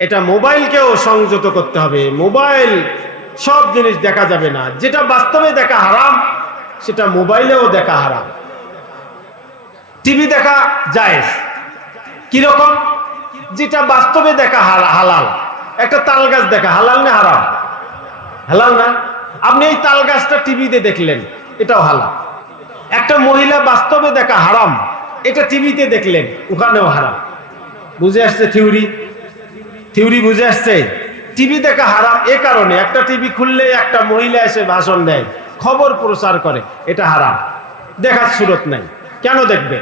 এটা মোবাইলকেও সংযত করতে হবে। মোবাইল সব জিনিস দেখা যাবে না, যেটা বাস্তবে দেখা হারাম সেটা মোবাইলেও দেখা হারাম। টিভি দেখা জায়েজ, কিরকম? যেটা বাস্তবে দেখা হালাল। একটা তাল গাছ দেখা হালাল না হারাম? হালাল না? আপনি এই তাল গাছটা টিভিতে দেখলেন, এটাও হালাল। একটা মহিলা বাস্তবে দেখা হারাম, এটা টিভিতে দেখলেন, ওখানেও হারাম। বুঝে আসছে থিওরি বুঝে আসছে? টিভি দেখা হারাম এ কারণে, একটা টিভি খুললে একটা মহিলা এসে ভাষণ দেয়, খবর প্রচার করে, এটা হারাম, দেখার সুরত নাই। কেন দেখবে?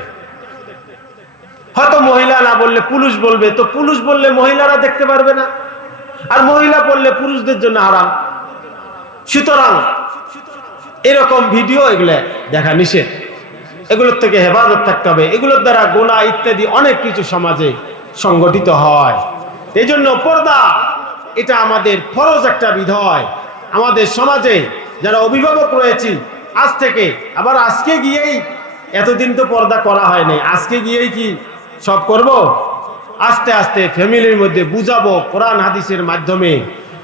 হয়তো মহিলা না বললে পুরুষ বলবে, তো পুরুষ বললে মহিলারা দেখতে পারবে না, আর মহিলা বললে পুরুষদের জন্য হারাম। সুতরাং এরকম ভিডিও এগুলো দেখা নিষেধ, এগুলোর থেকে হেফাজত থাকতে হবে। এগুলোর দ্বারা গুনাহ ইত্যাদি অনেক কিছু সমাজে সংগঠিত হয়। এই জন্য পর্দা এটা আমাদের ফরজ একটা বিধায়। আমাদের সমাজে যারা অভিভাবক রয়েছি, আজ থেকে, আবার আজকে গিয়েই, এতদিন তো পর্দা করা হয়নি, আজকে গিয়েই কি সব করব? আস্তে আস্তে ফ্যামিলির মধ্যে বুঝাবো, কোরআন হাদিসের মাধ্যমে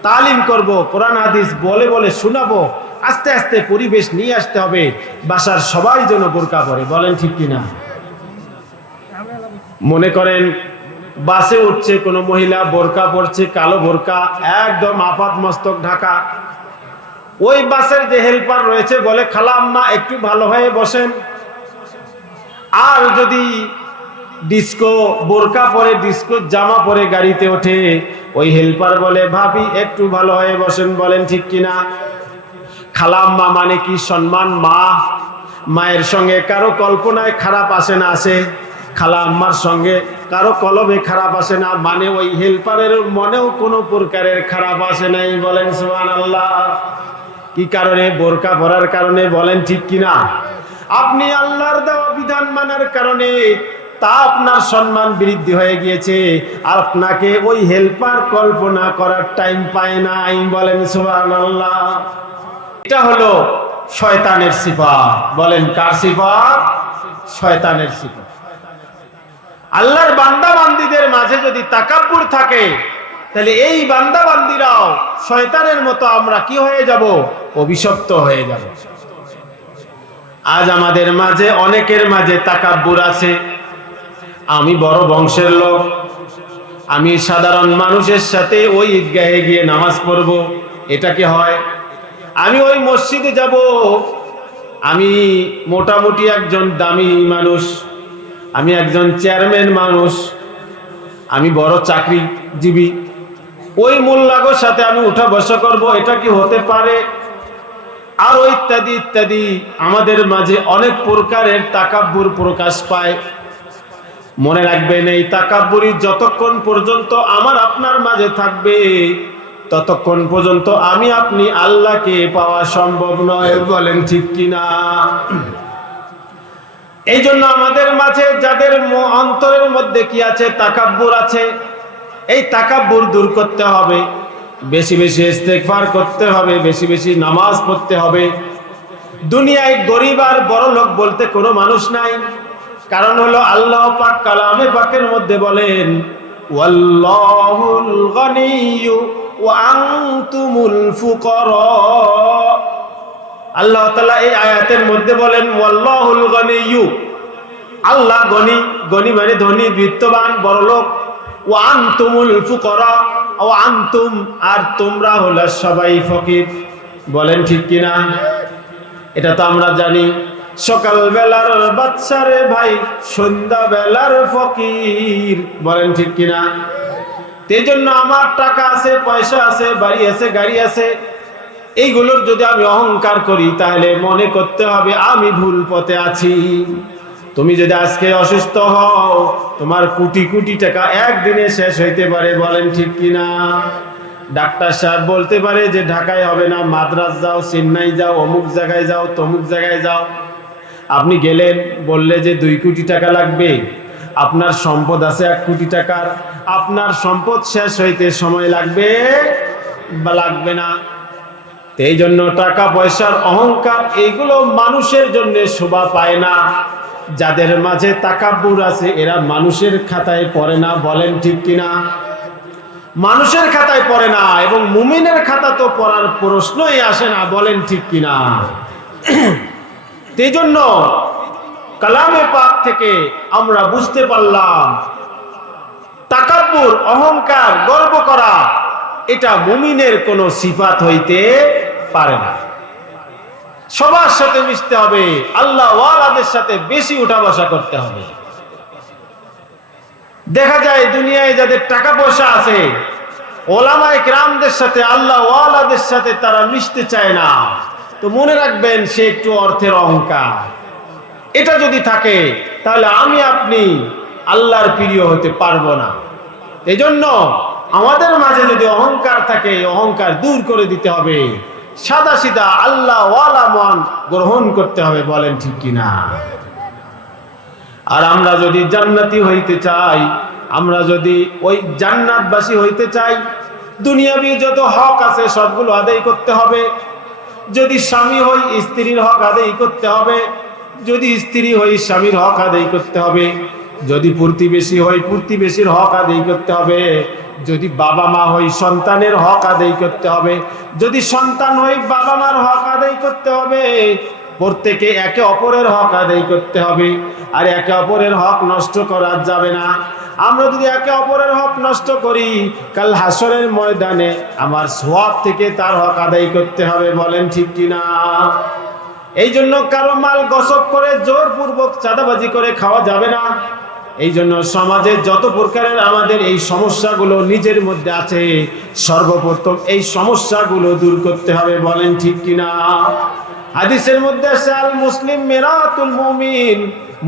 তালিম করব, কোরআন হাদিস বলে বলে শোনাবো। আস্তে আস্তে পরিবেশ নিয়ে আসতে হবে, বাসার সবাই যেন বোরকা পরে। বলেন ঠিক কিনা? মনে করেন বাসে উঠছে কোনো মহিলা, বোরকা পরছে, কালো বোরকা, একদম আপাত মস্তক ঢাকা। ওই বাসের যে হেল্পার রয়েছে বলে, খালা আম্মা একটু ভালো হয়ে বসেন। আর যদি ডিস্কো বোরকা পরে, ডিস্কো জামা পরে গাড়িতে ওঠে, ওই হেল্পার বলে, ভাবি একটু ভালো হয়ে বসেন। বলেন ঠিক কিনা? খালা আম্মা মানে কি সম্মান? মা, মায়ের সঙ্গে কারো কল্পনায় খারাপ আসে না? আসে। খালা আম্মার সঙ্গে কারো কলবে খারাপ আসে না, মানে ওই হেল্পারের মনেও কোনো প্রকারের খারাপ আসে নাই। বলেন সুবহানাল্লাহ। কি কারণে? বোরকা পরার কারণে। বলেন ঠিক কিনা? আপনি আল্লাহর দেওয়া বিধান মানার কারণে তা আপনার সম্মান বৃদ্ধি হয়ে গিয়েছে, আপনাকে ওই হেল্পার কল্পনা করার টাইম পায় নাই। বলেন সুবহানাল্লাহ। এটা হলো শয়তানের সিফাত। বলেন কার সিফাত? শয়তানের সিফাত। আল্লাহর বান্দা বান্দীদের মাঝে যদি তাকাব্বুর থাকে, তাহলে এই বান্দা বান্দীরাও শয়তানের মতো আমরা কি হয়ে যাব? অভিশপ্ত হয়ে যাব। আজ আমাদের মাঝে অনেকের মাঝে তাকাব্বুর আছে। আমি বড় বংশের লোক, আমি সাধারণ মানুষের সাথে ওই ঈদগাহে গিয়ে নামাজ পড়ব, এটা কি হয়? আমি ওই মসজিদে যাব, আমি মোটামুটি একজন দামি মানুষ, আমি একজন চেয়ারম্যান মানুষ, আমি বড় চাকরিজীবী, ওই মোল্লাগোর সাথে আমি উঠা বসা করব, এটা কি হতে পারে? আর ইত্যাদি ইত্যাদি। আমাদের মাঝে অনেক প্রকারের তাকাব্বুর প্রকাশ পায়। মনে রাখবেন, এই তাকাব্বুরি যতক্ষণ পর্যন্ত আমার আপনার মাঝে থাকবে, ততক্ষণ পর্যন্ত আমি আপনি আল্লাহকে পাওয়া সম্ভব নয়। বলেন ঠিক কিনা? এই জন্য আমাদের মাঝে যাদের অন্তরের মধ্যে কি আছে? তাকাব্বুর আছে। এই তাকাব্বুর দূর করতে হবে, বেশি বেশি ইস্তেগফার করতে হবে, বেশি বেশি নামাজ পড়তে হবে। দুনিয়ায় গরিব আর বড় লোক বলতে কোনো মানুষ নাই। কারণ হলো আল্লাহ পাক কালামে পাকের মধ্যে বলেন, ওয়াল্লাহুল গনিয়্যু ওয়া আনতুমুল ফুকারা। আল্লাহ তাআলা এই আয়াতের মধ্যে বলেন, ওয়াল্লাহুল গনিয়্যু, আল্লাহ গনি, গনি মানে ধনী, বিত্তবান, বড়লোক। ওয়া আনতুমুল ফুকারা, ও আনতুম, আর তোমরা হলো সবাই ফকির। বলেন ঠিক কিনা? এটা তো আমরা জানি। সকাল বেলার বাচ্চারে ভাই, সন্ধ্যা বেলার ফকির। বলেন ঠিক কিনা? এই জন্য আমার টাকা আছে, পয়সা আছে, বাড়ি আছে, গাড়ি আছে, এইগুলোর যদি আমি অহংকার করি, তাহলে মনে করতে হবে আমি ভুল পথে আছি। তুমি যদি আজকে অসুস্থ হও, তোমার কোটি কোটি টাকা একদিনে শেষ হইতে পারে। বলেন ঠিক কিনা? ডাক্তার সাহেব বলতে পারে যে ঢাকায় হবে না, মাদ্রাজ যাও, চেন্নাই যাও, অমুক জায়গায় যাও, তমুক জায়গায় যাও। আপনি গেলেন, বললে যে 2 কোটি টাকা লাগবে, আপনার সম্পদ আছে 1 কোটি টাকার, আপনার সম্পদ শেষ হইতে সময় লাগবে বা লাগবে না? এই জন্য টাকা পয়সার অহংকার, এইগুলো মানুষের জন্য শোভা পায় না। যাদের মাঝে তাকাব্বুর আছে, এরা মানুষের খাতায় পড়ে না। বলেন ঠিক কিনা? মানুষের খাতায় পড়ে না, এবং মুমিনের খাতা তো পড়ার প্রশ্নই আসে না, বলেন ঠিক কিনা? এই জন্য কালামে পাক থেকে আমরা বুঝতে পারলাম তাকাব্বুর, অহংকার, গর্ব করা এটা মুমিনের কোনো সিফাত হইতে পারে না। সবার সাথে মিশতে হবে, আল্লাহ ওয়ালাদের সাথে বেশি উঠা বসা করতে হবে। দেখা যায় দুনিয়ায় যাদের টাকা পয়সা আছে, ওলামায়ে কেরামদের সাথে, আল্লাহ ওয়ালাদের সাথে তারা মিশতে চায় না। তো মনে রাখবেন, সে একটু অর্থের অহংকার, এটা যদি থাকে তাহলে আমি আপনি আল্লাহর প্রিয় হতে পারবো না। এজন্য আমাদের মাঝে যদি অহংকার থাকে, অহংকার দূর করে দিতে হবে, সাদা সিধা আল্লাহ ওয়ালা মন গ্রহণ করতে হবে, বলেন ঠিক কিনা? আর আমরা যদি জান্নাতি হইতে চাই, আমরা যদি ওই জান্নাতবাসী হইতে চাই, দুনিয়াবি যত হক আছে সবগুলো আদায় করতে হবে। যদি স্বামী হই, স্ত্রীর হক আদায় করতে হবে। যদি স্ত্রী হই, স্বামীর হক আদায় করতে হবে। যদি প্রতিবেশী হই, প্রতিবেশীর হক আদায় করতে হবে। যদি বাবা মা হই, সন্তানের হক আদায় করতে হবে। যদি সন্তান হই, বাবা মার হক আদায় করতে হবে। প্রত্যেকে একে অপরের হক আদায় করতে হবে, আর একে অপরের হক নষ্ট করা যাবে না। আমরা যদি একে অপরের হক নষ্ট করি, কাল হাসরের ময়দানে আমার সওয়াব থেকে তার হক আদায় করতে হবে, বলেন ঠিক কিনা? এই জন্য কারো মাল গসব করে জোরপূর্বক চাঁদাবাজি করে খাওয়া যাবে না। এই জন্য সমাজে যত প্রকারের আমাদের এই সমস্যাগুলো নিজের মধ্যে আছে, সর্বপ্রথম এই সমস্যাগুলো দূর করতে হবে, বলেন ঠিক কিনা? হাদিসের মধ্যে আছে, আল মুসলিম মিরাতুল মুমিন,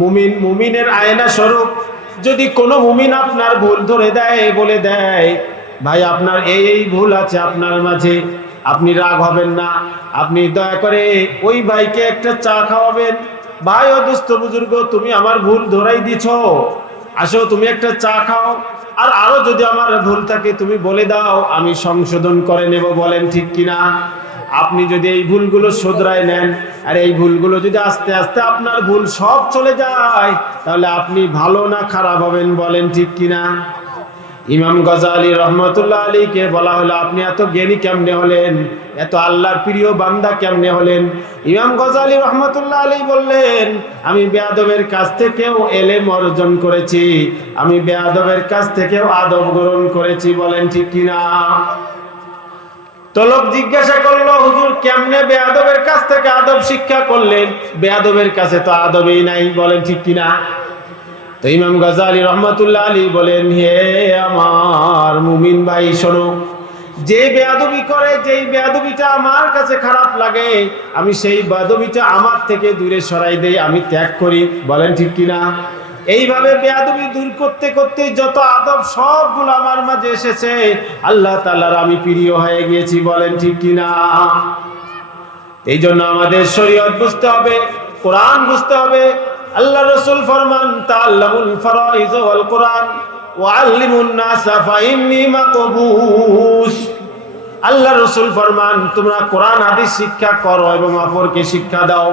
মুমিন মুমিনের আয়না স্বরূপ। যদি কোনো মুমিন আপনার ভুল ধরে দেয়, বলে দেয়, ভাই আপনার এই ভুল আছে আপনার মাঝে, আপনি রাগ হবেন না, আপনি দয়া করে ওই ভাইকে একটা চা খাওয়াবেন। ভাই ও দুস্থ বুজুর্গ, তুমি আমার ভুল ধরাই দিছ, আসো তুমি একটা চা খাও। আর আরো যদি আমার ভুল থাকে তুমি বলে দাও, আমি সংশোধন করে নেব, বলেন ঠিক কিনা? আপনি যদি এই ভুলগুলো শুধরায় নেন, আর এই ভুলগুলো যদি আস্তে আস্তে আপনার ভুল সব চলে যায়, তাহলে আপনি ভালো না খারাপ হবেন, বলেন ঠিক কিনা? ইমাম গজালি রহমতুল্লাহ আলীকে বলা হলো, আপনি এত জ্ঞানী কেমনে হলেন, এত আল্লাহর প্রিয় বান্দা কেমনে হলেন? ইমাম গজালি রহমতুল্লাহ আলী বললেন, আমি বেয়াদবের কাছ থেকেও এলেম অর্জন করেছি, আমি বেয়াদবের কাছ থেকেও আদব গ্রহণ করেছি, বলেন ঠিক কিনা? তো লোক জিজ্ঞাসা করলো, হুজুর কেমনে বেয়াদবের কাছ থেকে আদব শিক্ষা করলেন? বেয়াদবের কাছে তো আদবই নাই, বলেন ঠিক কিনা? তো ইমাম গজালি রহমতুল্লাহ আলী বলেন, হে আমার মুমিন ভাই শোনো, যে বেয়াদবি করে, যেই বেয়াদবিটা আমার কাছে খারাপ লাগে, আমি সেই বেয়াদবিটা আমার থেকে দূরে সরাই দেই, আমি ত্যাগ করি, বলেন ঠিক কিনা? এইভাবে বেয়াদবি দূর করতে করতে যত আদব সবগুলো আমার মাঝে এসেছে, আল্লাহ তাআলার আমি প্রিয় হয়ে গিয়েছি, বলেন ঠিক কিনা? এই জন্য আমাদের শরীয়ত বুঝতে হবে, কোরআন বুঝতে হবে। আল্লাহ রাসূল ফরমান, তাআল্লামুল ফারাইজ ওয়াল কোরআন ওয়াআল্লিমুন নাসা ফাইন্নী মাকবুস। আল্লাহ রাসূল ফরমান, তোমরা কোরআন হাদিস শিক্ষা করো এবং অপরকে শিক্ষা দাও।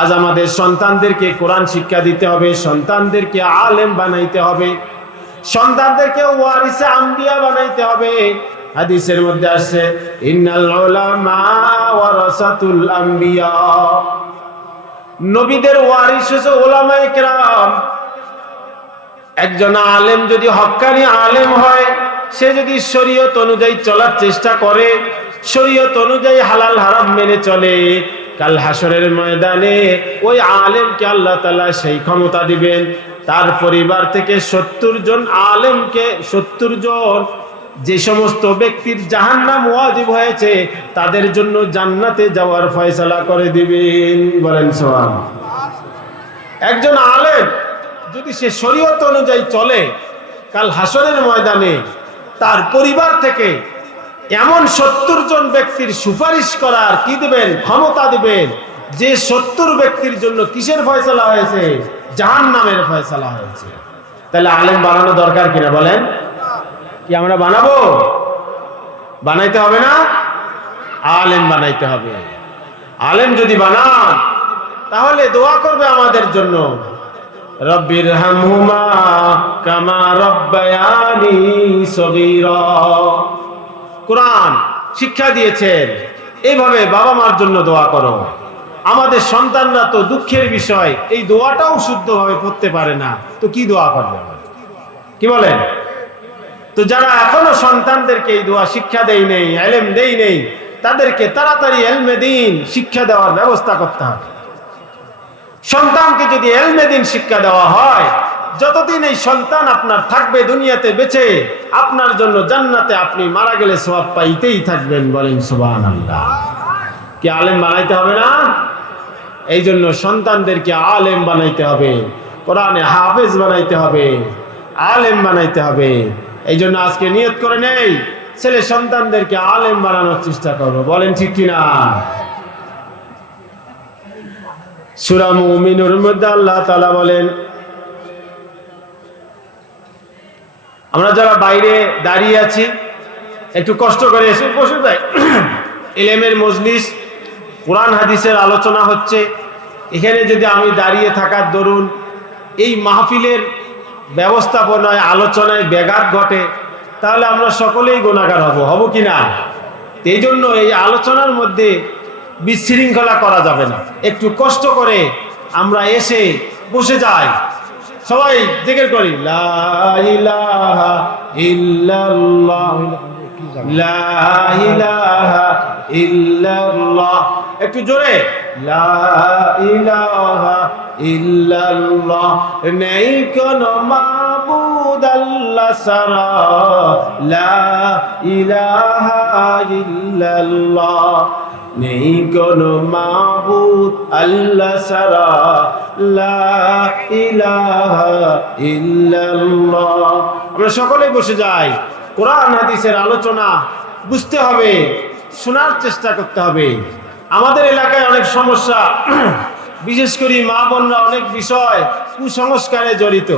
আজ আমাদের সন্তানদেরকে কোরআন শিক্ষা দিতে হবে, সন্তানদেরকে আলেম বানাইতে হবে, সন্তানদেরকে ওয়ারিসে আম্বিয়া বানাইতে হবে। হাদিসের মধ্যে আসছে, ইন্নাল উলামা ওয়ারাসাতুল আম্বিয়া, নবীদের ওয়ারিস হচ্ছে উলামায়ে কেরাম। একজন আলেম যদি হক্কানি আলেম হয়, সে যদি শরীয়ত অনুযায়ী চলার চেষ্টা করে, শরীয়ত অনুযায়ী হালাল হারাম মেনে চলে, কাল হাসরের ময়দানে ওই আলেমকে আল্লাহ তাআলা সেই ক্ষমতা দিবেন, তার পরিবার থেকে 70 জন আলেমকে, 70 জন যে সমস্ত ব্যক্তির জাহান্নাম ওয়াজিব হয়েছে, তাদের জন্য জান্নাতে যাওয়ার ফয়সালা করে দিবেন, বলেন সুবহানাল্লাহ। একজন আলেম যদি সে শরীয়ত অনুযায়ী চলে, কাল হাসরের ময়দানে তার পরিবার থেকে এমন 70 জন ব্যক্তির সুপারিশ করার কি দিবেন? ক্ষমতা দিবেন, যে 70 ব্যক্তির জন্য কিসের ফয়সালা হয়েছে? জাহান্নামের ফয়সালা হয়েছে। তাহলে আলেম বানানো দরকার কিনা বলেন? কি আমরা বানাবো? বানাইতে হবে না? আলেম বানাইতে হবে। আলেম যদি বানান, তাহলে দোয়া করবে আমাদের জন্য, রব্বিরহামহুমা কামা রব্বায়ানি সগীরা। কোরআন শিক্ষা দিয়েছেন এইভাবে বাবা মার জন্য দোয়া করো। আমাদের সন্তানরা তো দুঃখের বিষয়, এই দোয়াটাও শুদ্ধভাবে পড়তে পারে না, তো কি দোয়া করবে? কি বলেন? তো যারা এখনো সন্তানদেরকে এই দোয়া শিক্ষা দেয় নেই, ইলম দেয় নেই, তাদেরকে তাড়াতাড়ি ইলমে দ্বীন শিক্ষা দেওয়ার ব্যবস্থা করতে হবে। সন্তানকে যদি ইলমে দ্বীন শিক্ষা দেওয়া হয়, যতদিন এই সন্তান আপনার থাকবে দুনিয়াতে বেঁচে, আপনার জন্য জান্নাতে আপনি মারা গেলে সওয়াব পাইতেই থাকবেন। বলেন সুবহানাল্লাহ। কি আলেম বানাইতে হবে না? এই জন্য সন্তানদেরকে আলেম বানাইতে হবে, কোরআনে হাফেজ বানাইতে হবে, আলেম বানাইতে হবে। এই জন্য আজকে নিয়ত করে নেই, ছেলে সন্তানদেরকে আলেম বানানোর চেষ্টা করবো। বলেন ঠিক কিনা? সূরা মুমিনুর মধ্যে আল্লাহ তাআলা বলেন, আমরা যারা বাইরে দাঁড়িয়ে আছি একটু কষ্ট করে এসে বসে যাই। ইলমের মজলিস, কোরআন হাদিসের আলোচনা হচ্ছে, এখানে যদি আমি দাঁড়িয়ে থাকার দরুন এই মাহফিলের ব্যবস্থাপনায় আলোচনায় ব্যাঘাত ঘটে, তাহলে আমরা সকলেই গুনাহগার হব কি না? এই জন্য এই আলোচনার মধ্যে বিশৃঙ্খলা করা যাবে না। একটু কষ্ট করে আমরা এসে বসে যাই, সবাই জিকির করি লা ইলাহা ইল্লাল্লাহ, লা ইলাহা ইল্লাল্লাহ। একটু জোরে লা ইলাহা ইল্লাল্লাহ, নেই কোনো মাবুদ আল্লাহ ছাড়া, লা ইলাহা ইল্লাল্লাহ, নেই কোনো মাবুদ আল্লাহ ছাড়া, লা ইলাহা ইল্লাল্লাহ। আমরা সকলে বসে যাই, কোরআন হাদিসের আলোচনা বুঝতে হবে, শোনার চেষ্টা করতে হবে। আমাদের এলাকায় অনেক সমস্যা, বিশেষ করে মা বোনরা অনেক বিষয় কুসংস্কারে জড়িত,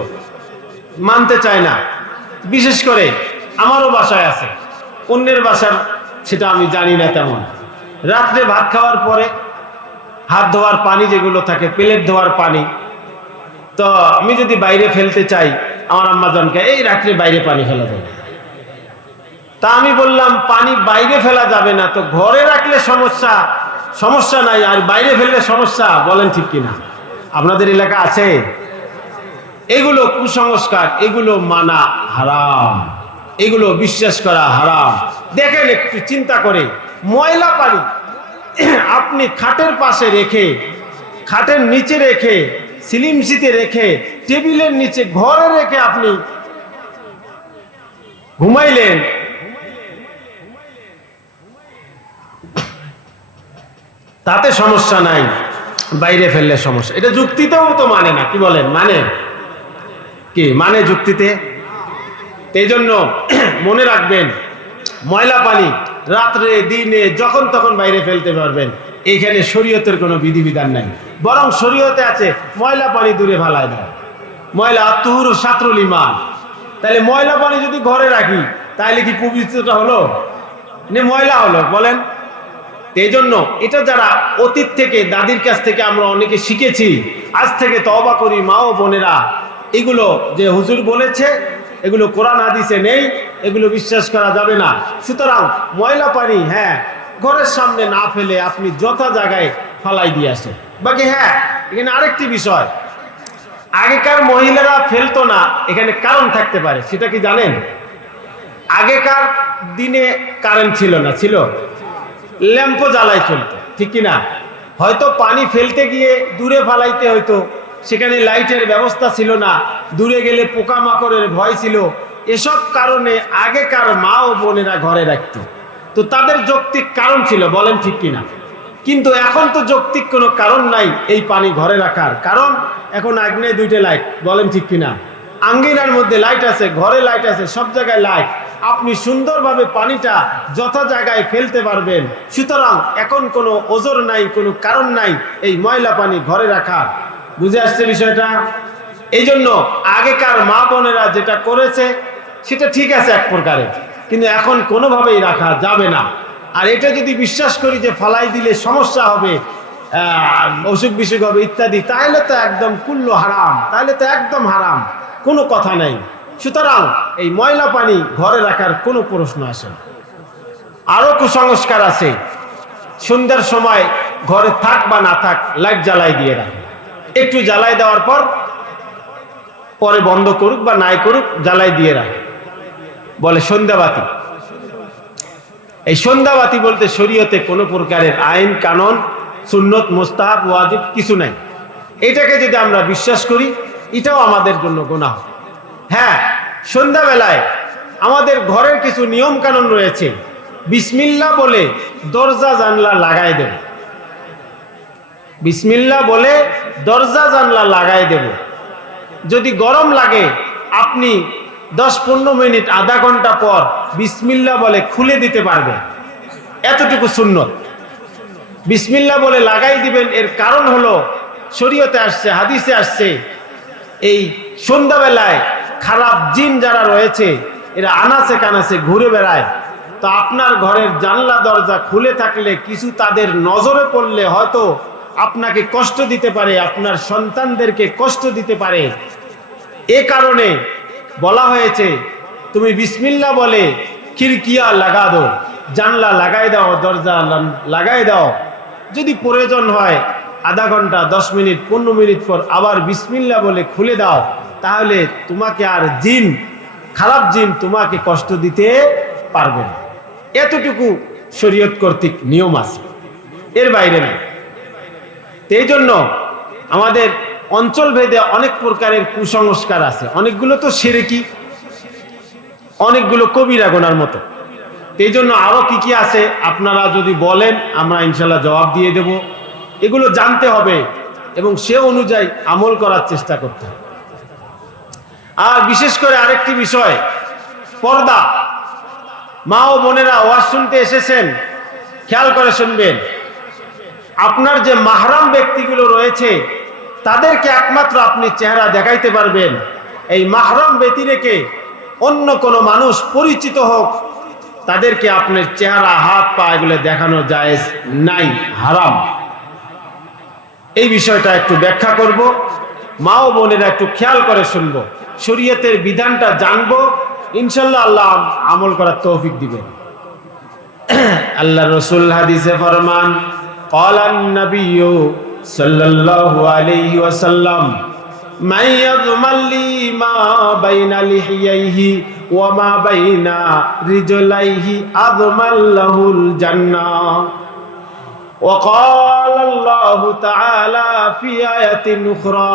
মানতে চায় না। বিশেষ করে আমারও বাসায় আছে, অন্যের বাসার সেটা আমি জানি না তেমন। রাত্রে ভাত খাওয়ার পরে হাত ধোয়ার পানি যেগুলো থাকে, প্লেট ধোয়ার পানি, তো আমি যদি বাইরে ফেলতে চাই, আমার আম্মা জানকে এই রাত্রে বাইরে পানি ফেলা যাবে। তা আমি বললাম পানি বাইরে ফেলা যাবে না, তো ঘরে রাখলে সমস্যা, সমস্যা নাই, আর বাইরে ফেললে সমস্যা। বলেন ঠিক কিনা? আপনাদের এলাকা আছে? এগুলো কুসংস্কার, এগুলো মানা হারাম, এগুলো বিশ্বাস করা হারাম। দেখেন একটু চিন্তা করে, ময়লা পানি আপনি খাটের পাশে রেখে, খাটের নিচে রেখে, সিলিম শীতে রেখে, টেবিলের নিচে ঘরে রেখে আপনি ঘুমাইলেন, তাতে সমস্যা নাই, বাইরে ফেললে সমস্যা। এটা যুক্তিতেও তো মানে না। কি বলেন? মানে কি মানে যুক্তিতে? এই জন্য মনে রাখবেন, ময়লা পানি রাত্রে দিনে যখন তখন বাইরে ফেলতে পারবেন, এইখানে শরীয়তের কোনো বিধিবিধান নাই। বরং শরীয়তে আছে ময়লা পানি দূরে ফেলায় দেয়, ময়লা আত্মহুর সাতরুল ঈমান। তাহলে ময়লা পানি যদি ঘরে রাখি, তাহলে কি পবিত্রতা হলো? ময়লা হলো? বলেন। এই জন্য এটা যারা অতীত থেকে, দাদির কাছ থেকে আমরা অনেকে শিখেছি, আজ থেকে তওবা করি মা ও বোনেরা। এগুলো যে হুজুর বলেছে, এগুলো কোরআন হাদিসে নেই, এগুলো বিশ্বাস করা যাবে না। সুতরাং ময়লা পানি হ্যাঁ ঘরের সামনে না ফেলে আপনি যথা জায়গায় ফালাই দিয়ে আসেন। বাকি হ্যাঁ, এখানে আরেকটি বিষয়, আগেকার মহিলারা ফেলতো না, এখানে কারণ থাকতে পারে। সেটা কি জানেন? আগেকার দিনে কারেন্ট ছিল না, ছিল ল্যাম্পও জ্বালাই চলতো, ঠিক কিনা? হয়তো পানি ফেলতে গিয়ে দূরে ফালাইতে হয়তো, সেখানে লাইটের ব্যবস্থা ছিল না, দূরে গেলে পোকামাকড়ের ভয় ছিল। এসব কারণে আগেকার মা ও বোনেরা ঘরে রাখত, তো তাদের যৌক্তিক কারণ ছিল। বলেন ঠিক কিনা? কিন্তু এখন তো যৌক্তিক কোনো কারণ নাই এই পানি ঘরে রাখার, কারণ এখন আগ্নেয় দুইটা লাইট। বলেন ঠিক কিনা? আঙ্গিনার মধ্যে লাইট আছে, ঘরে লাইট আছে, সব জায়গায় লাইট, আপনি সুন্দরভাবে পানিটা যথা জায়গায় ফেলতে পারবেন। সুতরাং এখন কোনো ওজর নাই, কোনো কারণ নাই এই ময়লা পানি ঘরে রাখার। বুঝে আসছে বিষয়টা? এই জন্য আগেকার মা বোনেরা যেটা করেছে সেটা ঠিক আছে এক প্রকারে, কিন্তু এখন কোনোভাবেই রাখা যাবে না। আর এটা যদি বিশ্বাস করি যে ফালাই দিলে সমস্যা হবে, অসুখ বিসুখ হবে ইত্যাদি, তাহলে তো একদম কুল্লু হারাম, তাহলে তো একদম হারাম, কোনো কথা নাই। সুতরাং এই ময়লা পানি ঘরে রাখার কোনো প্রশ্ন আসে না। আরো কুসংস্কার আছে, সন্ধ্যার সময় ঘরে থাক বা না থাক লাইট জ্বালাই দিয়ে রাখে, একটু জ্বালাই দেওয়ার পর পরে বন্ধ করুক বা নাই করুক জ্বালাই দিয়ে রাখে, বলে সন্ধ্যাবাতি। এই সন্ধ্যাবাতি বলতে শরীয়তে কোনো প্রকারের আইন কানুন সুন্নত মুস্তাহাব ওয়াজিব কিছু নাই। এটাকে যদি আমরা বিশ্বাস করি এটাও আমাদের জন্য গুনাহ। হ্যাঁ, সন্ধ্যাবেলায় আমাদের ঘরের কিছু নিয়ম কানুন রয়েছে। বিসমিল্লাহ বলে দরজা জানলা লাগাই দেব, বিসমিল্লাহ বলে দরজা জানলা লাগাই দেব। যদি গরম লাগে আপনি 10-15 মিনিট আধা ঘন্টা পর বিসমিল্লাহ বলে খুলে দিতে পারবেন, এতটুকু সুন্নত। বিসমিল্লাহ বলে লাগাই দিবেন, এর কারণ হলো শরীয়তে আসছে, হাদিসে আসছে, এই সন্ধ্যাবেলায় খারাপ জিন যারা রয়েছে এরা আনাচে কানাচে ঘুরে বেড়ায়। তো আপনার ঘরের জানলা দরজা খুলে থাকলে কিছু তাদের নজরে পড়লে হয়তো আপনাকে কষ্ট দিতে পারে, আপনার সন্তানদেরকে কষ্ট দিতে পারে। এ কারণে বলা হয়েছে তুমি বিসমিল্লাহ বলে খিড়কিয়া লাগা দাও, জানলা লাগাই দাও, দরজা লাগাই দাও। যদি প্রয়োজন হয় আধা ঘন্টা 10 মিনিট 15 মিনিট পর আবার বিসমিল্লাহ বলে খুলে দাও, তাহলে তোমাকে আর জিন, খারাপ জিন তোমাকে কষ্ট দিতে পারবে না। এতটুকু শরীয়ত কর্তৃক নিয়ম আছে, এর বাইরে না। এই জন্য আমাদের অঞ্চল ভেদে অনেক প্রকারের কুসংস্কার আছে, অনেকগুলো তো শিরকি, অনেকগুলো কবিরা গুনার মতো। এই জন্য আরো কি কি আছে আপনারা যদি বলেন আমরা ইনশাল্লাহ জবাব দিয়ে দেব। এগুলো জানতে হবে এবং সে অনুযায়ী আমল করার চেষ্টা করতে হবে। আর বিশেষ করে আরেকটি বিষয়, পর্দা। মা ও বোনেরা ওয়াজ শুনতে এসেছেন, খেয়াল করে শুনবেন। আপনার যে মাহরাম ব্যক্তিগুলো রয়েছে তাদেরকে একমাত্র আপনি চেহারা দেখাইতে পারবেন। এই মাহরাম ব্যতি রেখে অন্য কোনো মানুষ পরিচিত হোক, তাদেরকে আপনার চেহারা, হাত পা এগুলো দেখানো জায়েজ নাই, হারাম। এই বিষয়টা একটু ব্যাখ্যা করব, মা ও বোনেরা একটু খেয়াল করে শুনবো, শরীয়তের বিধানটা জানবো, ইনশাল্লাহ আল্লাহ আমল করার তৌফিক দিবেন। আল্লাহ রসুল হাদিসে ফরমান, ক্বালান নাবিয়্যু সাল্লাল্লাহু আলাইহি ওয়াসাল্লাম, মান ইয়াযমান লি মা বাইনা লিহিয়াইহি ওয়া মা বাইনা রিজলাইহি আযমান লাহুল জান্নাহ। ওয়া ক্বালা আল্লাহু তাআলা ফি আয়াতিন উখরা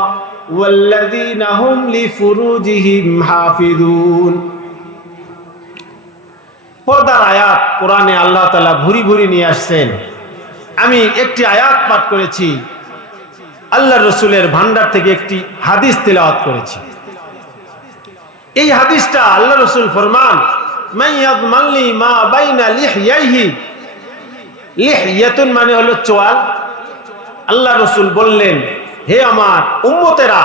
ওয়াল্লাযীনা হুম লিফুরুজিহিম হাফিযুন। পর্দার আয়াত কোরআনে আল্লাহ তাআলা ভুরি ভুরি নিয়ে আসছেন। আমি একটি আয়াত পাঠ করেছি, আল্লাহ রসুলের ভান্ডার থেকে একটি হাদিস তিলাওয়াত করেছি। এই হাদিসটা আল্লাহ রসুল ফরমান, মান ইয়াযমান লি মা বাইনা লিহইয়াইহি, লিহইয়াতুন মানে হলো চোয়াল। আল্লাহ রসুল বললেন, হে আমার উম্মতেরা,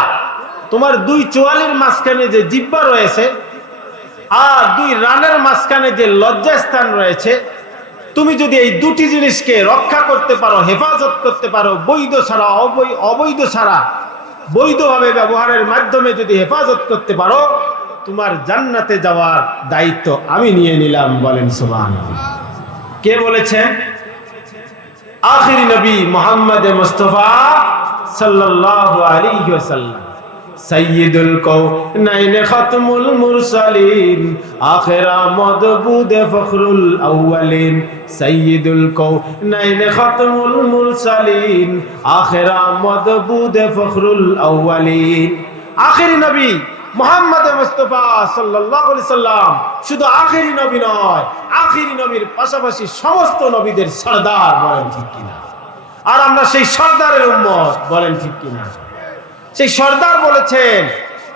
তোমার দুই চোয়ালের মাঝখানে যে জিহ্বা রয়েছে আর দুই রানের মাঝখানে যে লজ্জাস্থান রয়েছে, তুমি যদি এই দুটি জিনিসকে রক্ষা করতে পারো, হেফাজত করতে পারো, বৈধ ছাড়া অবৈধ ছাড়া বৈধভাবে ব্যবহারের মাধ্যমে যদি হেফাজত করতে পারো, তোমার জান্নাতে যাওয়ার দায়িত্ব আমি নিয়ে নিলাম। বলেন সুবহানাল্লাহ। কে বলেছেন? আখিরি নবী মুহাম্মদ মুস্তাফা সাল্লাল্লাহু আলাইহি ওয়াসাল্লাম, সাইয়্যিদুল কাওনাইন খাতমুল মুরসালিন, আখিরা মদবুদ ফখরুল আউয়ালিন। সাইয়্যিদুল কাওনাইন খাতমুল মুরসালিন, আখিরা মদবুদ ফখরুল আউয়ালিন। আখিরি নবী মুহাম্মদ মুস্তাফা সাল্লাল্লাহু আলাইহি সাল্লাম শুধু আখিরি নবী নয়, আখিরি নবীর পাশাপাশি সমস্ত নবীদের সরদার। বলেন ঠিক কিনা? আর আমরা সেই সরদারের উম্মত। বলেন ঠিক কিনা? সেই সরদার বলেছেন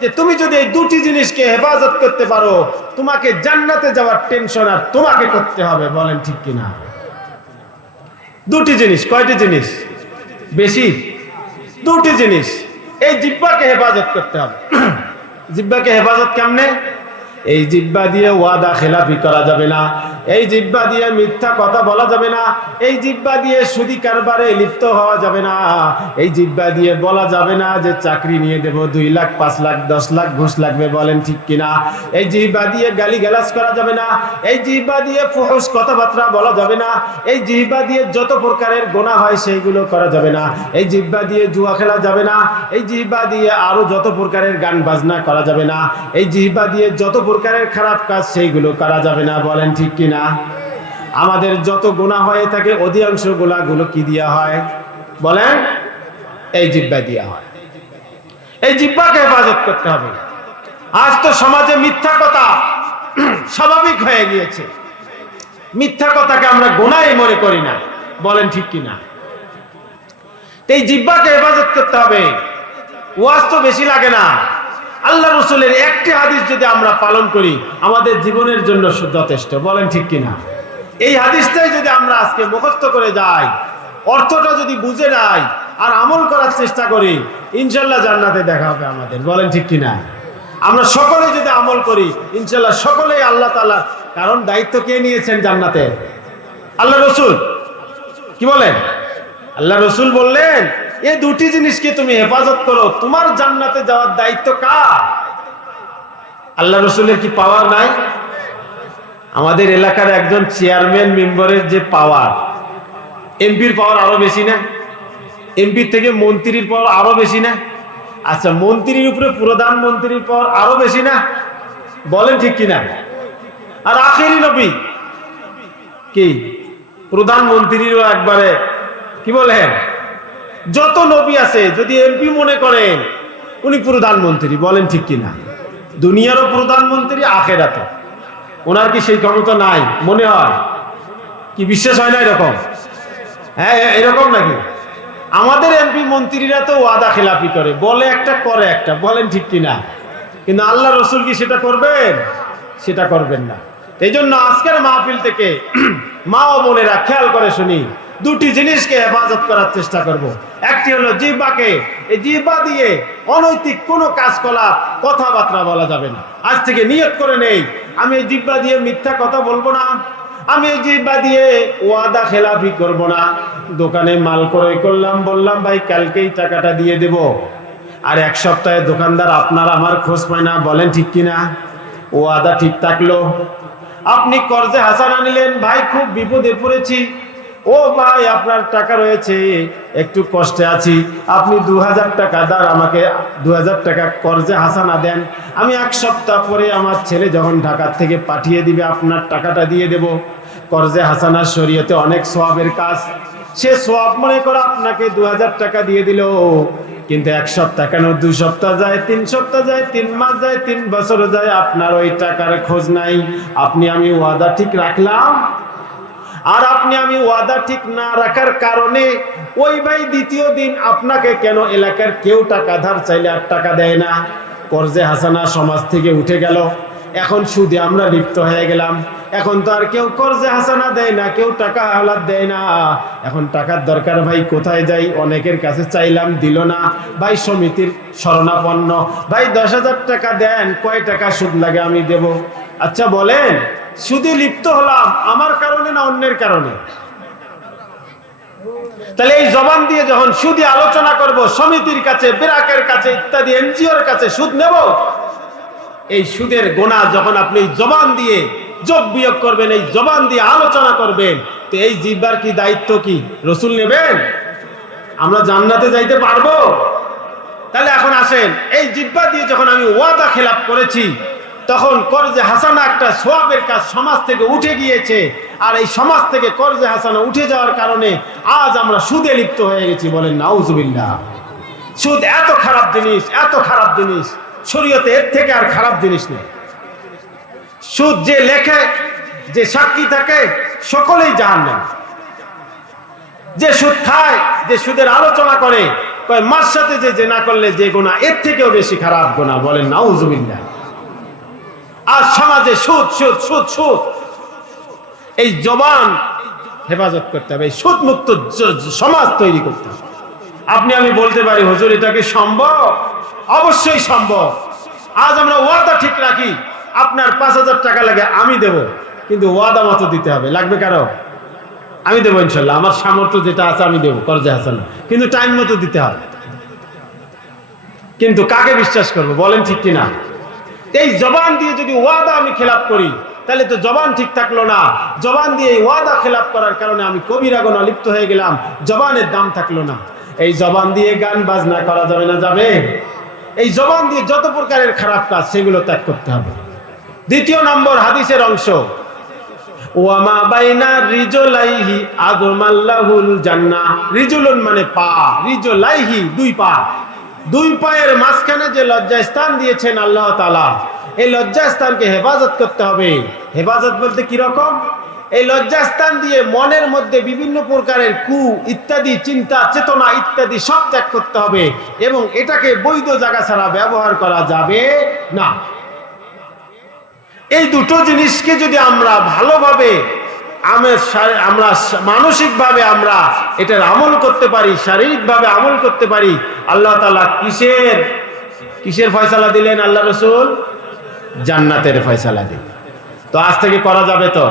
যে তুমি যদি এই দুটি জিনিসকে হেফাজত করতে পারো, তোমাকে জান্নাতে যাওয়ার টেনশন আর তোমাকে করতে হবে। বলেন ঠিক কিনা? দুটি জিনিস। কয়টি জিনিস? বেশি? দুটি জিনিস। এই জিহ্বাকে হেফাজত করতে হবে। জিহ্বাকে হেফাজত কেমনে? এই জিহ্বা দিয়ে ওয়াদা খেলাফি করা যাবে না, এই জিহ্বা দিয়ে মিথ্যা কথা বলা যাবে না, এই জিহ্বা দিয়ে সুদি কারবারে লিপ্ত হওয়া যাবে না, এই জিহ্বা দিয়ে বলা যাবে না যে চাকরি নিয়ে দেব 2 লাখ 5 লাখ 10 লাখ ঘুষ লাগবে, বলেন ঠিক কিনা? এই জিহ্বা দিয়ে গালিগালাজ করা যাবে না, এই জিহ্বা দিয়ে ফুহুশ কথাবার্তা বলা যাবে না, এই জিহ্বা দিয়ে যত প্রকারের গুনাহ হয় সেইগুলো করা যাবে না, এই জিহ্বা দিয়ে জুয়া খেলা যাবে না, এই জিহ্বা দিয়ে আরো যত প্রকারের গান বাজনা করা যাবে না, এই জিহ্বা দিয়ে যত প্রকারের খারাপ কাজ সেইগুলো করা যাবে না, বলেন ঠিক কিনা? আমাদের যত গুনাহ হয়ে থাকে অধিকাংশ গুনাহগুলো কি দিয়া হয় বলেন? এই জিহ্বা দিয়া হয়। এই জিহ্বাকে হেফাজত করতে হবে। আজ তো সমাজে মিথ্যা কথা স্বাভাবিক হয়ে গিয়েছে, মিথ্যা কথাকে আমরা গুনাহই মনে করি না, বলেন ঠিক কিনা? এই জিহ্বাকে হেফাজত করতে হবে। ওয়াজ তো বেশি লাগে না, আল্লাহ রসুলের একটি হাদিস যদি আমরা পালন করি আমাদের জীবনের জন্য যথেষ্ট, বলেন ঠিক কিনা? এই হাদিসটাই যদি আমরা আজকে মুখস্থ করে যাই, অর্থটা যদি বুঝে যাই আর আমল করার চেষ্টা করি, ইনশাল্লাহ জান্নাতে দেখা হবে আমাদের, বলেন ঠিক কিনা? আমরা সকলে যদি আমল করি ইনশাল্লাহ সকলেই আল্লাহ তাআলা, কারণ দায়িত্ব কে নিয়েছেন জান্নাতে? আল্লাহ রসুল। কি বলেন? আল্লাহ রসুল বললেন এই দুটি জিনিসকে তুমি হেফাজত করো, তোমার জান্নাতে যাওয়ার দায়িত্ব কার? আল্লাহ রসুলের কি পাওয়ার নাই? আমাদের এলাকার একজন চেয়ারম্যান মেম্বারের যে পাওয়ার, এমপির পাওয়ার আরো বেশি না? এমপির থেকে মন্ত্রীর পাওয়ার আরো বেশি না? আচ্ছা, মন্ত্রীর উপরে প্রধানমন্ত্রীর পাওয়ার আরো বেশি না? বলেন ঠিক কিনা? আর আখেরি নবী কি প্রধানমন্ত্রীরও একবারে কি বলেন, যত নবী আছে যদি এমপি মনে করেন উনি প্রধানমন্ত্রী, বলেন ঠিক কিনা? দুনিয়ারও প্রধানমন্ত্রী, আখেরাতে ওনার কি সেই ক্ষমতা নাই? মনে হয় কি? বিশ্বাস হয় না এরকম? হ্যাঁ, এরকম নাকি? আমাদের এমপি মন্ত্রীরা তো ওয়াদা খেলাপি করে, বলে একটা করে একটা, বলেন ঠিক কিনা? কিন্তু আল্লাহ রসুল কি সেটা করবেন? সেটা করবেন না। এই জন্য আজকের মাহফিল থেকে মা ও বোনেরা খেয়াল করে শুনি, দুটি জিনিসকে হেফাজত করার চেষ্টা করব। একটি হলো জিহ্বাকে, এই জিহ্বা দিয়ে অনৈতিক কোনো কাজকলাপ কথাবার্তা বলা যাবে না। আজ থেকে নিয়ত করে নেই আমি এই জিহ্বা দিয়ে মিথ্যা কথা বলবো না, আমি এই জিহ্বা দিয়ে ওয়াদা খেলাফি করব না। দোকানে মাল ক্রয় করলাম, বললাম ভাই কালকেই টাকাটা দিয়ে দেব, আর 1 সপ্তাহে দোকানদার আপনার আমার খোঁজ পায় না, বলেন ঠিক কিনা? ওয়াদা ঠিক থাকলো। আপনি কর্জে হাসানা নিলেন, ভাই খুব বিপদে পড়েছি, ও ভাই আপনার টাকা রয়েছে, একটু কষ্টে আছি, আপনি 2000 টাকা দাঁড় আমাকে 2000 টাকা কর্জে হাসানা দেন, আমি 1 সপ্তাহ পরে আমার ছেলে যখন ঢাকা থেকে পাঠিয়ে দিবে আপনার টাকাটা দিয়ে দেব। কর্জে হাসানা শরীয়তে অনেক সওয়াবের কাজ, সে সওয়াব মনে করে আপনাকে 2000 টাকা দিয়ে দিল, কিন্তু 1 সপ্তাহ কেন 2 সপ্তাহ যায়, 3 সপ্তাহ যায়, 3 মাস যায়, 3 বছর যায়, আপনার ওই টাকার খোঁজ নাই। আপনি আমি ওয়াদা ঠিক রাখলাম, আর আপনি আমি ওয়াদা ঠিক না রাখার কারণে ওই ভাই দ্বিতীয় দিন আপনাকে কেন এলাকার কেউ টাকা ধার চাইলে আর টাকা দেয় না, কর্জে হাসানা সমাজ থেকে উঠে গেল, এখন সুদে আমরা লিপ্ত হয়ে গেলাম। এখন তো আর কেউ কর্জে হাসানা দেয় না, কেউ টাকা হালাত দেয় না। এখন টাকার দরকার, ভাই কোথায় যাই? অনেকের কাছে চাইলাম, দিল না। ভাই সমিতির শরণাপন্ন, ভাই 10,000 টাকা দেন, কয় টাকা সুদ লাগে আমি দেব। আচ্ছা বলেন, সুদে লিপ্ত হলাম আমার কারণে না অন্যের কারণে? তাহলে এই জবান দিয়ে যখন সুদে আলোচনা করব, সমিতির কাছে, ব্যাংকের কাছে ইত্যাদি এনজিওর কাছে সুদ নেব, এই সুদের গোনা যখন আপনি জবান দিয়ে যোগ বিয়োগ করবেন, এই জবান দিয়ে আলোচনা করবেন, তো এই জিহ্বার কি দায়িত্ব কি রসুল নেবেন? আমরা জান্নাতে যাইতে পারবো? তাহলে এখন আসেন, এই জিহ্বা দিয়ে যখন আমি ওয়াদা খেলাপ করেছি, তখন কর্জে হাসানা একটা সওয়াবের কাজ সমাজ থেকে উঠে গিয়েছে, আর এই সমাজ থেকে কর্জে হাসানা উঠে যাওয়ার কারণে আজ আমরা সুদে লিপ্ত হয়ে গেছি, বলেন নাউজুবিল্লাহ। সুদ এত খারাপ জিনিস, এত খারাপ জিনিস, শরীয়তে এর থেকে আর খারাপ জিনিস নেই। সুদ যে লেখে, যে সাক্ষী থাকে, সকলেই জাহান্নামী। যে সুদ খায়, যে সুদের আলোচনা করে, কয় মার সাথে যে জেনা করলে যে গুনাহ এর থেকেও বেশি খারাপ গুনাহ, বলেন নাউজুবিল্লাহ। আর সমাজে সুদ সুদ সুদ সুদ, এই জবান হেফাজত করতে হবে, এই সুদ মুক্ত সমাজ তৈরি করতে হবে। আপনি আমি বলতে পারি হুজুর এটা কি সম্ভব? অবশ্যই সম্ভব। আজ আমরা ওয়াদা ঠিক রাখি, আপনার 5,000 টাকা লাগে আমি দেব, কিন্তু ওয়াদা মতো দিতে হবে। লাগবে কারো? আমি দেবো ইনশাল্লাহ, আমার সামর্থ্য যেটা আছে আমি দেবো, কর্জে হাসান, কিন্তু টাইম মতো দিতে হবে। কিন্তু কাকে বিশ্বাস করবো বলেন, ঠিক কিনা? এই জবান দিয়ে যদি ওয়াদা আমি খেলাপ করি তাহলে তো জবান ঠিক থাকলো না। জবান দিয়ে এই ওয়াদা খেলাপ করার কারণে আমি কবিরা গুনাহ লিপ্ত হয়ে গেলাম, জবানের দাম থাকলো না। এই জবান দিয়ে গান বাজনা করা যাবে না? যাবে। এই জবান দিয়ে যত প্রকারের খারাপ কাজ সেগুলো ত্যাগ করতে হবে। দ্বিতীয় নম্বর হাদিসের অংশ, ওয়ামা বাইনা রিজলাইহি আযমাল্লাহুল জান্নাহ। রিজুলুন মানে পা, রিজলাইহি দুই পা। দুই পায়ের মাঝখানে যে লজ্জাস্থান দিয়েছেন আল্লাহ তাআলা, এই লজ্জাস্থানকে হেফাজত করতে হবে। হেফাজত বলতে কি রকম? এই লজ্জাস্থান দিয়ে মনের মধ্যে বিভিন্ন প্রকারের কু ইত্যাদি চিন্তা চেতনা ইত্যাদি সব ত্যাগ করতে হবে, এবং এটাকে বৈধ জায়গা ছাড়া ব্যবহার করা যাবে না। এই দুটো জিনিসকে যদি আমরা ভালোভাবে আমরা মানসিকভাবে আমরা এটার আমল করতে পারি, শারীরিকভাবে আমল করতে পারি, আল্লাহ তাআলা কিসের ফয়সালা দিলেন? আল্লাহ রাসূল জান্নাতের ফয়সালা দিলেন। তো আজ থেকে করা যাবে তো।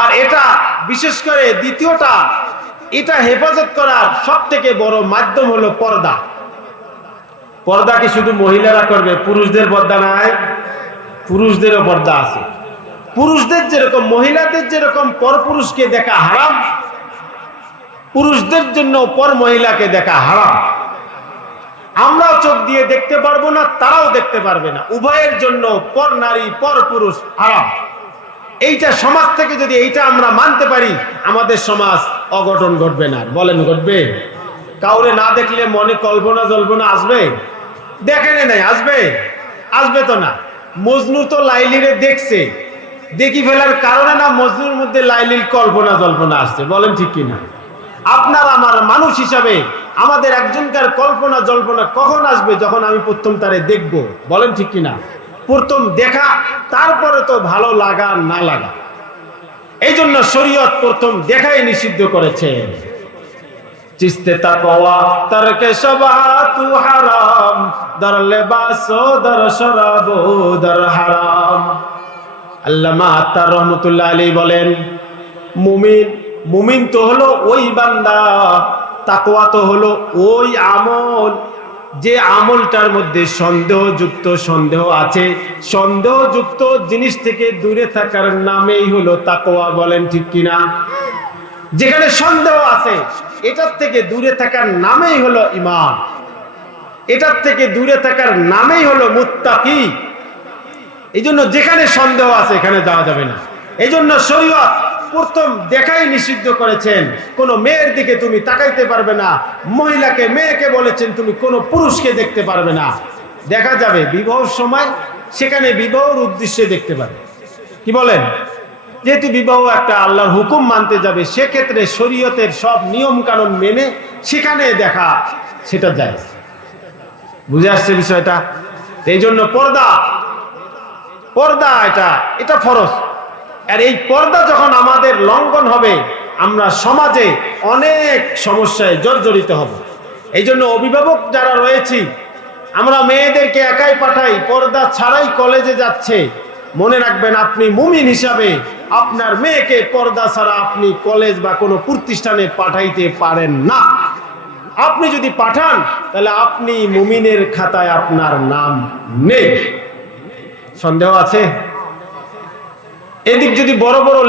আর এটা বিশেষ করে দ্বিতীয়টা, এটা হেফাজত করার সব থেকে বড় মাধ্যম হলো পর্দা। পর্দা কি শুধু মহিলারা করবে? পুরুষদের পর্দা নাই? পুরুষদেরও পর্দা আছে। পুরুষদের যেরকম মহিলাদের যেরকম পরপুরুষকে দেখা হারাম, পুরুষদের জন্য পর মহিলাকে দেখা হারাম। আমরাও চোখ দিয়ে দেখতে পারবো না, তারাও দেখতে পারবে না। উভয়ের জন্য পর নারী পর পুরুষ হারাম। এইটা সমাজ থেকে যদি এইটা আমরা মানতে পারি, আমাদের সমাজ অঘটন ঘটবে না। বলেন ঘটবে? কাউরে না দেখলে মনে কল্পনা জল্পনা আসবে? দেখেন নাই, আসবে? আসবে তো না। মজনু তো লাইলিরে দেখছে, দেখি ফেলার কারণে না মজনুর মধ্যে লাইলির কল্পনা জল্পনা আসছে। বলেন ঠিক কিনা? আপনার আমার মানুষ হিসাবে আমাদের একজনকার কল্পনা জল্পনা কখন আসবে? যখন আমি প্রথম তারে দেখব। বলেন ঠিক কিনা? প্রথম দেখা, তারপরে তো ভালো লাগা না লাগা। এই জন্য শরীয়ত প্রথম দেখাই নিষিদ্ধ করেছে। চিস্তে তাকওয়া তারকে শাবাহাতু হারাম, দার লিবাস দার শরাব দার হারাম। আল্লামা আত্তার রহমাতুল্লাহ আলাইহি বলেন, মুমিন তো হলো ওই বান্দা, তাকওয়া তো হলো ওই আমল যে আমলটার মধ্যে সন্দেহ আছে। সন্দেহযুক্ত জিনিস থেকে দূরে থাকার নামেই হলো তাকওয়া। বলেন ঠিক কিনা? যেখানে সন্দেহ আছে এটার থেকে দূরে থাকার নামেই হলো ঈমান, এটার থেকে দূরে থাকার নামেই হলো মুত্তাকি। এই জন্য যেখানে সন্দেহ আছে এখানে যাওয়া যাবে না। এই জন্য শরীয়ত প্রথম দেখাই নিষিদ্ধ করেছেন। কোন মেয়ের দিকে তুমি তাকাইতে পারবে না। মেয়েকে বলেছেন তুমি কোন পুরুষকে দেখতে পারবে না। দেখা যাবে বিবাহের সময়, সেখানে বিবাহের উদ্দেশ্যে দেখতে পারবে। কি বলেন? যেহেতু বিবাহ একটা আল্লাহর হুকুম মানতে যাবে, সেক্ষেত্রে শরীয়তের সব নিয়ম কানুন মেনে সেখানে দেখা, সেটা যায়। বুঝে আসছে বিষয়টা? এই জন্য পর্দা এটা ফরজ। আর এই পর্দা যখন আমাদের লঙ্ঘন হবে, আমরা সমাজে অনেক সমস্যায় জর্জরিত হব। এই জন্য অভিভাবক যারা রয়েছি, আমরা মেয়েদেরকে একাই পাঠাই, পর্দা ছাড়াই কলেজে যাচ্ছে। মনে রাখবেন, আপনি মুমিন হিসাবে আপনার মেয়েকে পর্দা ছাড়া আপনি কলেজ বা কোনো প্রতিষ্ঠানে পাঠাইতে পারেন না। আপনি যদি পাঠান তাহলে আপনি মুমিনের খাতায় আপনার নাম নেই। সন্দেহ আছে? এদিক যদি বড় বড়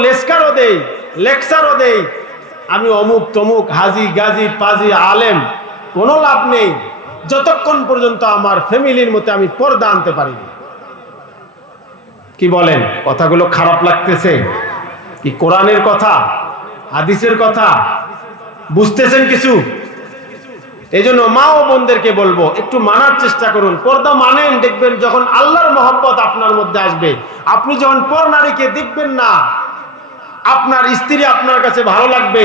লেকচারও দেই, আমি অমুক তমুক হাজি গাজী পাজি আলেম, কোনো লাভ নেই যতক্ষণ পর্যন্ত আমার ফ্যামিলির মধ্যে আমি পর্দা আনতে পারিনি। কি বলেন? কথাগুলো খারাপ লাগতেছে? কি কোরআনের কথা, হাদিসের কথা বুঝতেছেন কিছু? এই জন্য মা ও বোনদেরকে বলবো, একটু মানার চেষ্টা করুন। পর্দা মানেন, দেখবেন যখন আল্লাহর মহব্বত আপনার মধ্যে আসবে। আপনি যখন পর নারীকে দেখবেন না, আপনার স্ত্রী আপনার কাছে ভালো লাগবে।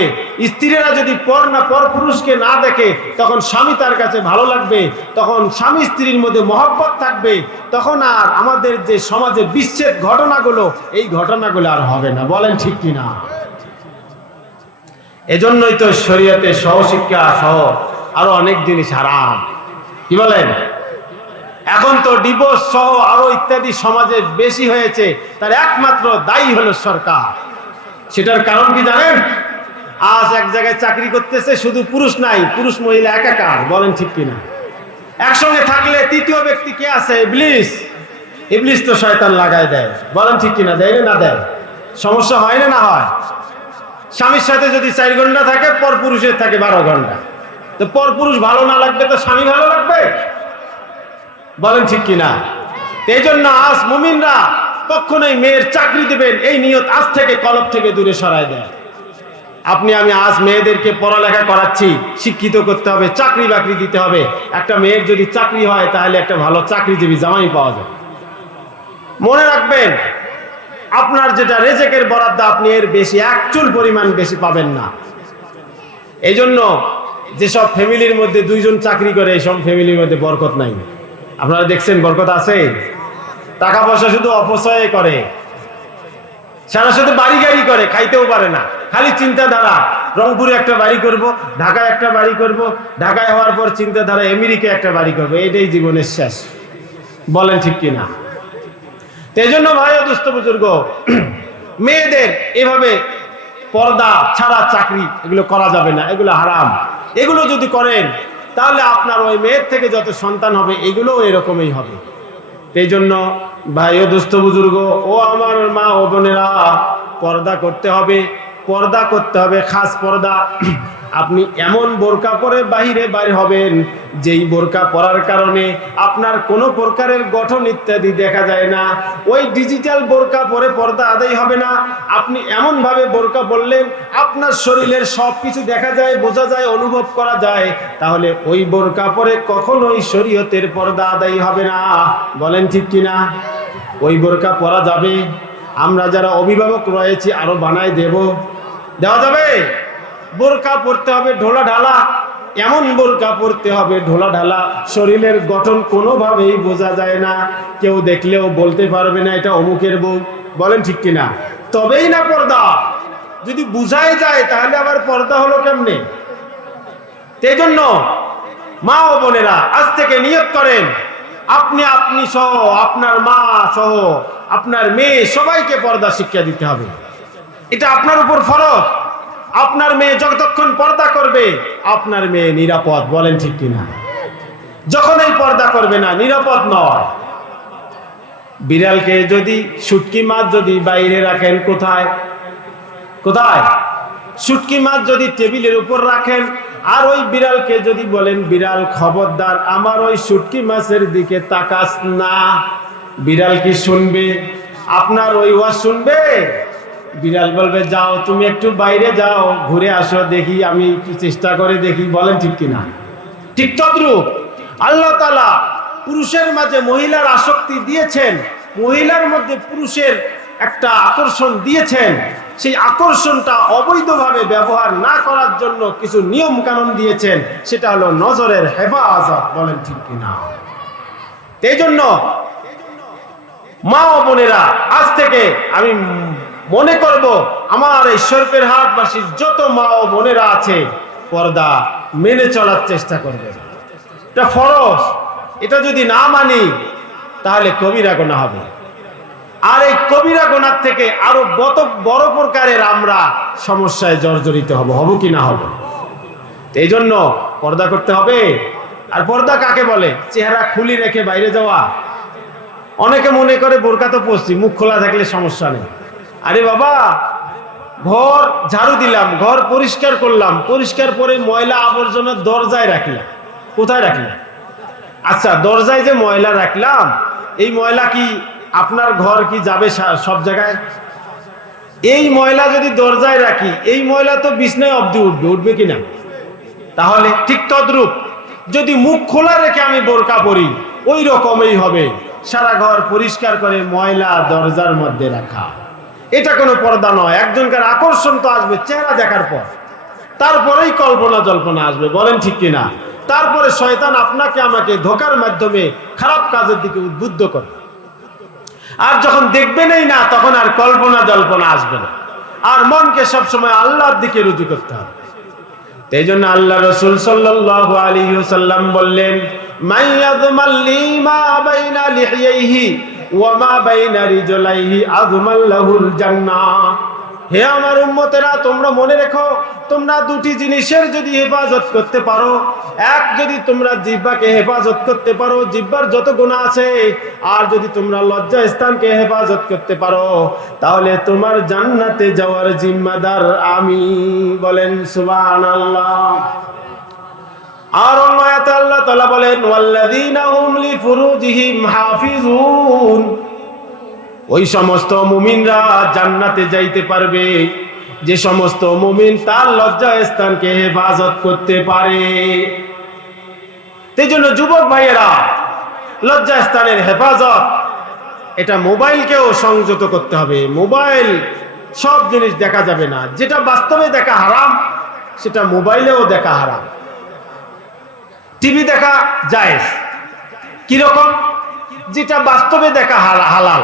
স্ত্রীরা যদি পর পুরুষকে না দেখে, তখন স্বামী তার কাছে ভালো লাগবে। তখন স্বামী স্ত্রীর মধ্যে মহব্বত থাকবে। তখন আর আমাদের যে সমাজে বিচ্ছেদ ঘটনাগুলো, এই ঘটনাগুলো আর হবে না। বলেন ঠিক কিনা? এজন্যই তো শরীয়তে সহশিক্ষা সহ আরো অনেক জিনিস হারাম। কি বলেন? এখন তো ডিভোর্স সহ আরো ইত্যাদি সমাজে বেশি হয়েছে, তার একমাত্র দায়ী হলো সরকার। সেটার কারণ কি জানেন? আজ এক জায়গায় চাকরি করতেছে, শুধু পুরুষ নাই, পুরুষ মহিলা একাকার। বলেন ঠিক কিনা? একসঙ্গে থাকলে তৃতীয় ব্যক্তি কে আছে? ইবলিস। ইবলিস তো শয়তান লাগায় দেয়। বলেন ঠিক কিনা? দেয় না দেয়? সমস্যা হয় না হয়? স্বামীর সাথে যদি 4 ঘন্টা থাকে, পর পুরুষের থাকে 12 ঘন্টা। তো পর পুরুষ ভালো না লাগবে তো স্বামী ভালো লাগবে? বলেন ঠিক কিনা? এই জন্য আজ মুমিনরা কখনোই মেয়ের চাকরি দিবেন এই নিয়ত আজ থেকে কলব থেকে দূরে সরায় দেয়। আপনি আমি আজ মেয়েদেরকে পড়ালেখা করাচ্ছি, শিক্ষিত করতে হবে, চাকরি বাকরি দিতে হবে। একটা মেয়ের যদি চাকরি হয় তাহলে একটা ভালো চাকরিজীবী জামাই পাওয়া যায়। মনে রাখবেন, আপনার যেটা রেজেকের বরাদ্দ আপনি এর বেশি এক চুল পরিমাণ বেশি পাবেন না। এই জন্য যেসব ফ্যামিলির মধ্যে 2 জন চাকরি করে, এইসব ফ্যামিলির মধ্যে বরকত নাই। আপনারা দেখছেন বরকত আছে? টাকা পয়সা শুধু অপচয় করে, সারা শুধু বাড়ি গাড়ি করে, খাইতেও পারে না। খালি চিন্তাধারা রংপুরে একটা বাড়ি করব, ঢাকায় একটা বাড়ি করব, ঢাকায় হওয়ার পর চিন্তাধারা আমেরিকায় একটা বাড়ি করব। এটাই জীবনের শেষ। বলেন ঠিক কিনা? এই জন্য ভাই ও দুস্থ বুজুর্গ, মেয়েদের এভাবে পর্দা ছাড়া চাকরি এগুলো করা যাবে না, এগুলো হারাম। এগুলো যদি করেন তাহলে আপনার ওই মেয়ের থেকে যত সন্তান হবে এগুলোও এরকমই হবে। এই জন্য ভাই ও দুস্থ বুজুর্গ, ও আমার মা ও বোনেরা, পর্দা করতে হবে, পর্দা করতে হবে, খাস পর্দা। আপনি এমন বোরকা পরে বাহিরে বাইর হবেন যেই বোরকা পরার কারণে আপনার কোনো প্রকারের গঠন ইত্যাদি দেখা যায় না। ওই ডিজিটাল বোরকা পরে পর্দা আদায় হবে না। আপনি এমন ভাবে বোরকা পরলেন আপনার শরীরের সব কিছু দেখা যায়, বোঝা যায়, অনুভব করা যায়, তাহলে ওই বোরকা পরে কখনোই শরীয়তের পর্দা আদায় হবে না। বলেন ঠিক কিনা? ওই বোরকা পরা যাবে। আমরা যারা অভিভাবক রয়েছি আরো বানায় দেওয়া যাবে। বোরকা পরতে হবে ঢোলা ঢালা, এমন বোরকা পরতে হবে ঢোলা ঢালা, শরীরের গঠন কোনোভাবেই বোঝা যায় না, কেউ দেখলেও বলতে পারবে না এটা অমুকের বউ। বলেন ঠিক কিনা? তবেই না পর্দা। যদি বুঝাই যায় তাহলে আবার পর্দা হলো কেমনে? এই জন্য মা ও বোনেরা আজ থেকে নিয়ত করেন, আপনি সহ, আপনার মা সহ, আপনার মেয়ে সবাইকে পর্দা শিক্ষা দিতে হবে। এটা আপনার উপর ফরজ। আপনার মেয়ে যতক্ষণ পর্দা করবে আপনার মেয়ে নিরাপদ। বলেন ঠিক কিনা? যখন এই পর্দা করবে না, নিরাপদ নয়। বিড়ালকে যদি, শুটকি মাছ যদি বাইরে রাখেন, কোথায় কোথায়? শুটকি মাছ যদি টেবিলের উপর রাখেন আর ওই বিড়ালকে যদি বলেন, বিড়াল খবরদার আমার ওই শুটকি মাছের দিকে তাকাস না, বিড়াল কি শুনবে? আপনার ওই ওয়াজ শুনবে? বিড়াল বলবে যাও তুমি একটু বাইরে যাও, ঘুরে আসো, দেখি আমি একটু চেষ্টা করে দেখি। বলেন ঠিক কিনা? ঠিক তদ্রূপ আল্লাহ তাআলা পুরুষের মাঝে মহিলার আসক্তি দিয়েছেন, মহিলার মধ্যে পুরুষের একটা আকর্ষণ দিয়েছেন। সেই আকর্ষণটা অবৈধভাবে ব্যবহার না করার জন্য কিছু নিয়ম কানুন দিয়েছেন, সেটা হলো নজরের হেফাজত। বলেন ঠিক কিনা? এই জন্য মা ও বোনেরা, আজ থেকে আমি মনে করব আমার এই শরীফের হাটবাসীর যত মা ও বোনেরা আছে পর্দা মেনে চলার চেষ্টা করবে। এটা ফরজ। এটা যদি না মানি তাহলে কবিরা গুনাহ হবে। আর এই কবিরা গুনাহ থেকে আরো বড় প্রকারের আমরা সমস্যায় জর্জরিত হব কি না হব? এই জন্য পর্দা করতে হবে। আর পর্দা কাকে বলে? চেহারা খুলি রেখে বাইরে যাওয়া। অনেকে মনে করে বোরকা তো পরছি, মুখ খোলা থাকলে সমস্যা নেই। আরে বাবা, ঘর ঝাড়ু দিলাম, ঘর পরিষ্কার করলাম, পরিষ্কার করে ময়লা আবর্জনা দরজায় রাখলাম। কোথায় রাখলাম? আচ্ছা, দরজায় যে ময়লা রাখলাম, এই ময়লা কি আপনার ঘর কি যাবে সব জায়গায়? এই ময়লা যদি দরজায় রাখি, এই ময়লা তো বিছনায় অবধি উঠবে কিনা? তাহলে ঠিক তদ্রূপ যদি মুখ খোলা রেখে আমি বোরকা পরি, ওই রকমই হবে। সারা ঘর পরিষ্কার করে ময়লা দরজার মধ্যে রাখা, এটা কোনো পর্দা নয়। একজনকার আকর্ষণ তো আসবে চেহারা দেখার পর, তারপরেই কল্পনা জল্পনা আসবে। বলেন ঠিক কিনা? তারপরে শয়তান আপনাকে আমাকে ধোকার মাধ্যমে খারাপ কাজের দিকে উদ্বুদ্ধ করে। আর যখন দেখবেনই না, তখন আর কল্পনা জল্পনা আসবে না। আর মনকে সবসময় আল্লাহর দিকে রুজু করতে হবে। এই জন্য আল্লাহ রাসূল সাল্লাল্লাহু আলাইহি ওয়াসাল্লাম বললেন, মাইয়াযমাল্লি মা বাইনা লিহিয়াইহি ওয়া মা বাইনা রিজলাইহি আযমাল্লাহুল জান্নাহ। হে আমার উম্মতেরা, তোমরা মনে রেখো, তোমরা দুটি জিনিসের যদি হেফাজত করতে পারো, এক যদি তোমরা জিহ্বাকে হেফাজত করতে পারো, জিহ্বার যত গুনাহ আছে, আর যদি তোমরা লজ্জা স্থানকে হেফাজত করতে পারো, তাহলে তোমার জান্নাতে যাওয়ার জিম্মাদার আমি। বলেন সুবহানাল্লাহ। আর অন্য আয়াতে আল্লাহ তাআলা বলেন ওয়াল্লাযীনা হুম লিফুরুজিহিম হাফিজুন। ওই সমস্ত মুমিনরা জান্নাতে যাইতে পারবে যে সমস্ত মুমিন তার লজ্জা স্থানকে হেফাজত করতে পারে। এই জন্য যুবক ভাইয়েরা, লজ্জা স্থানের হেফাজত, এটা মোবাইলকেও সংযত করতে হবে। মোবাইল সব জিনিস দেখা যাবে না, যেটা বাস্তবে দেখা হারাম সেটা মোবাইলেও দেখা হারাম। টিভি দেখা জায়েজ, কিরকম? যেটা বাস্তবে দেখা হালাল।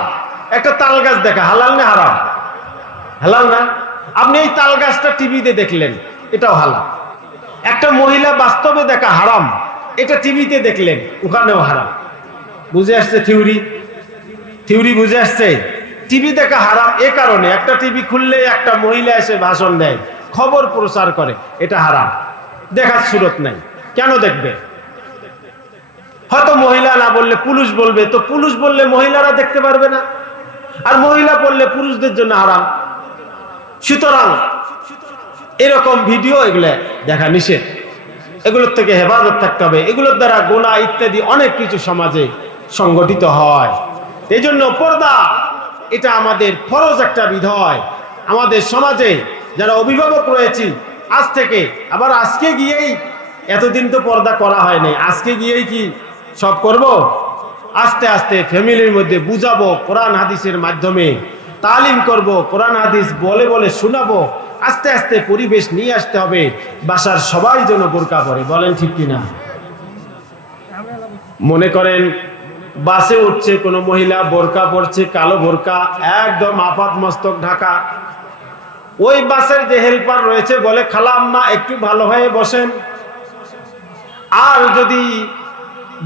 একটা তাল গাছ দেখা হালাল না হারাম? হালাল না? আপনি এই তাল গাছটা টিভিতে দেখলেন, এটাও হালাল। একটা মহিলা বাস্তবে দেখা হারাম, এটা টিভিতে দেখলেন, ওখানেও হারাম। বুঝে আসছে থিওরি বুঝে আসছে? টিভি দেখা হারাম এ কারণে, একটা টিভি খুললে একটা মহিলা এসে ভাষণ দেয়, খবর প্রচার করে, এটা হারাম, দেখার সুরত নাই। কেন দেখবে? হয়তো মহিলা না বললে পুরুষ বলবে, তো পুরুষ বললে মহিলারা দেখতে পারবে না, আর মহিলা বললে পুরুষদের জন্য হারাম। সুতরাং এরকম ভিডিও এগুলো দেখা নিষেধ, এগুলোর থেকে হেফাজত থাকতে হবে। এগুলোর দ্বারা গুনাহ ইত্যাদি অনেক কিছু সমাজে সংগঠিত হয়। এই জন্য পর্দা এটা আমাদের ফরজ একটা বিধায়। আমাদের সমাজে যারা অভিভাবক রয়েছি, আজ থেকে, আবার আজকে গিয়েই, এতদিন তো পর্দা করা হয়নি, আজকে গিয়েই কি সব করব? আস্তে আস্তে ফ্যামিলির মধ্যে বুঝাবো, কোরআন হাদিসের মাধ্যমে তালিম করব, কোরআন হাদিস বলে বলে শোনাবো। আস্তে আস্তে পরিবেশ নিয়ে আসতে হবে, বাসার সবাই যেন বোরকা পরে। বলেন ঠিক কিনা? মনে করেন বাসে উঠছে কোনো মহিলা, বোরকা পরছে, কালো বোরকা, একদম আপাত মস্তক ঢাকা। ওই বাসের যে হেল্পার রয়েছে বলে, খালা আম্মা একটু ভালো হয়ে বসেন। আর যদি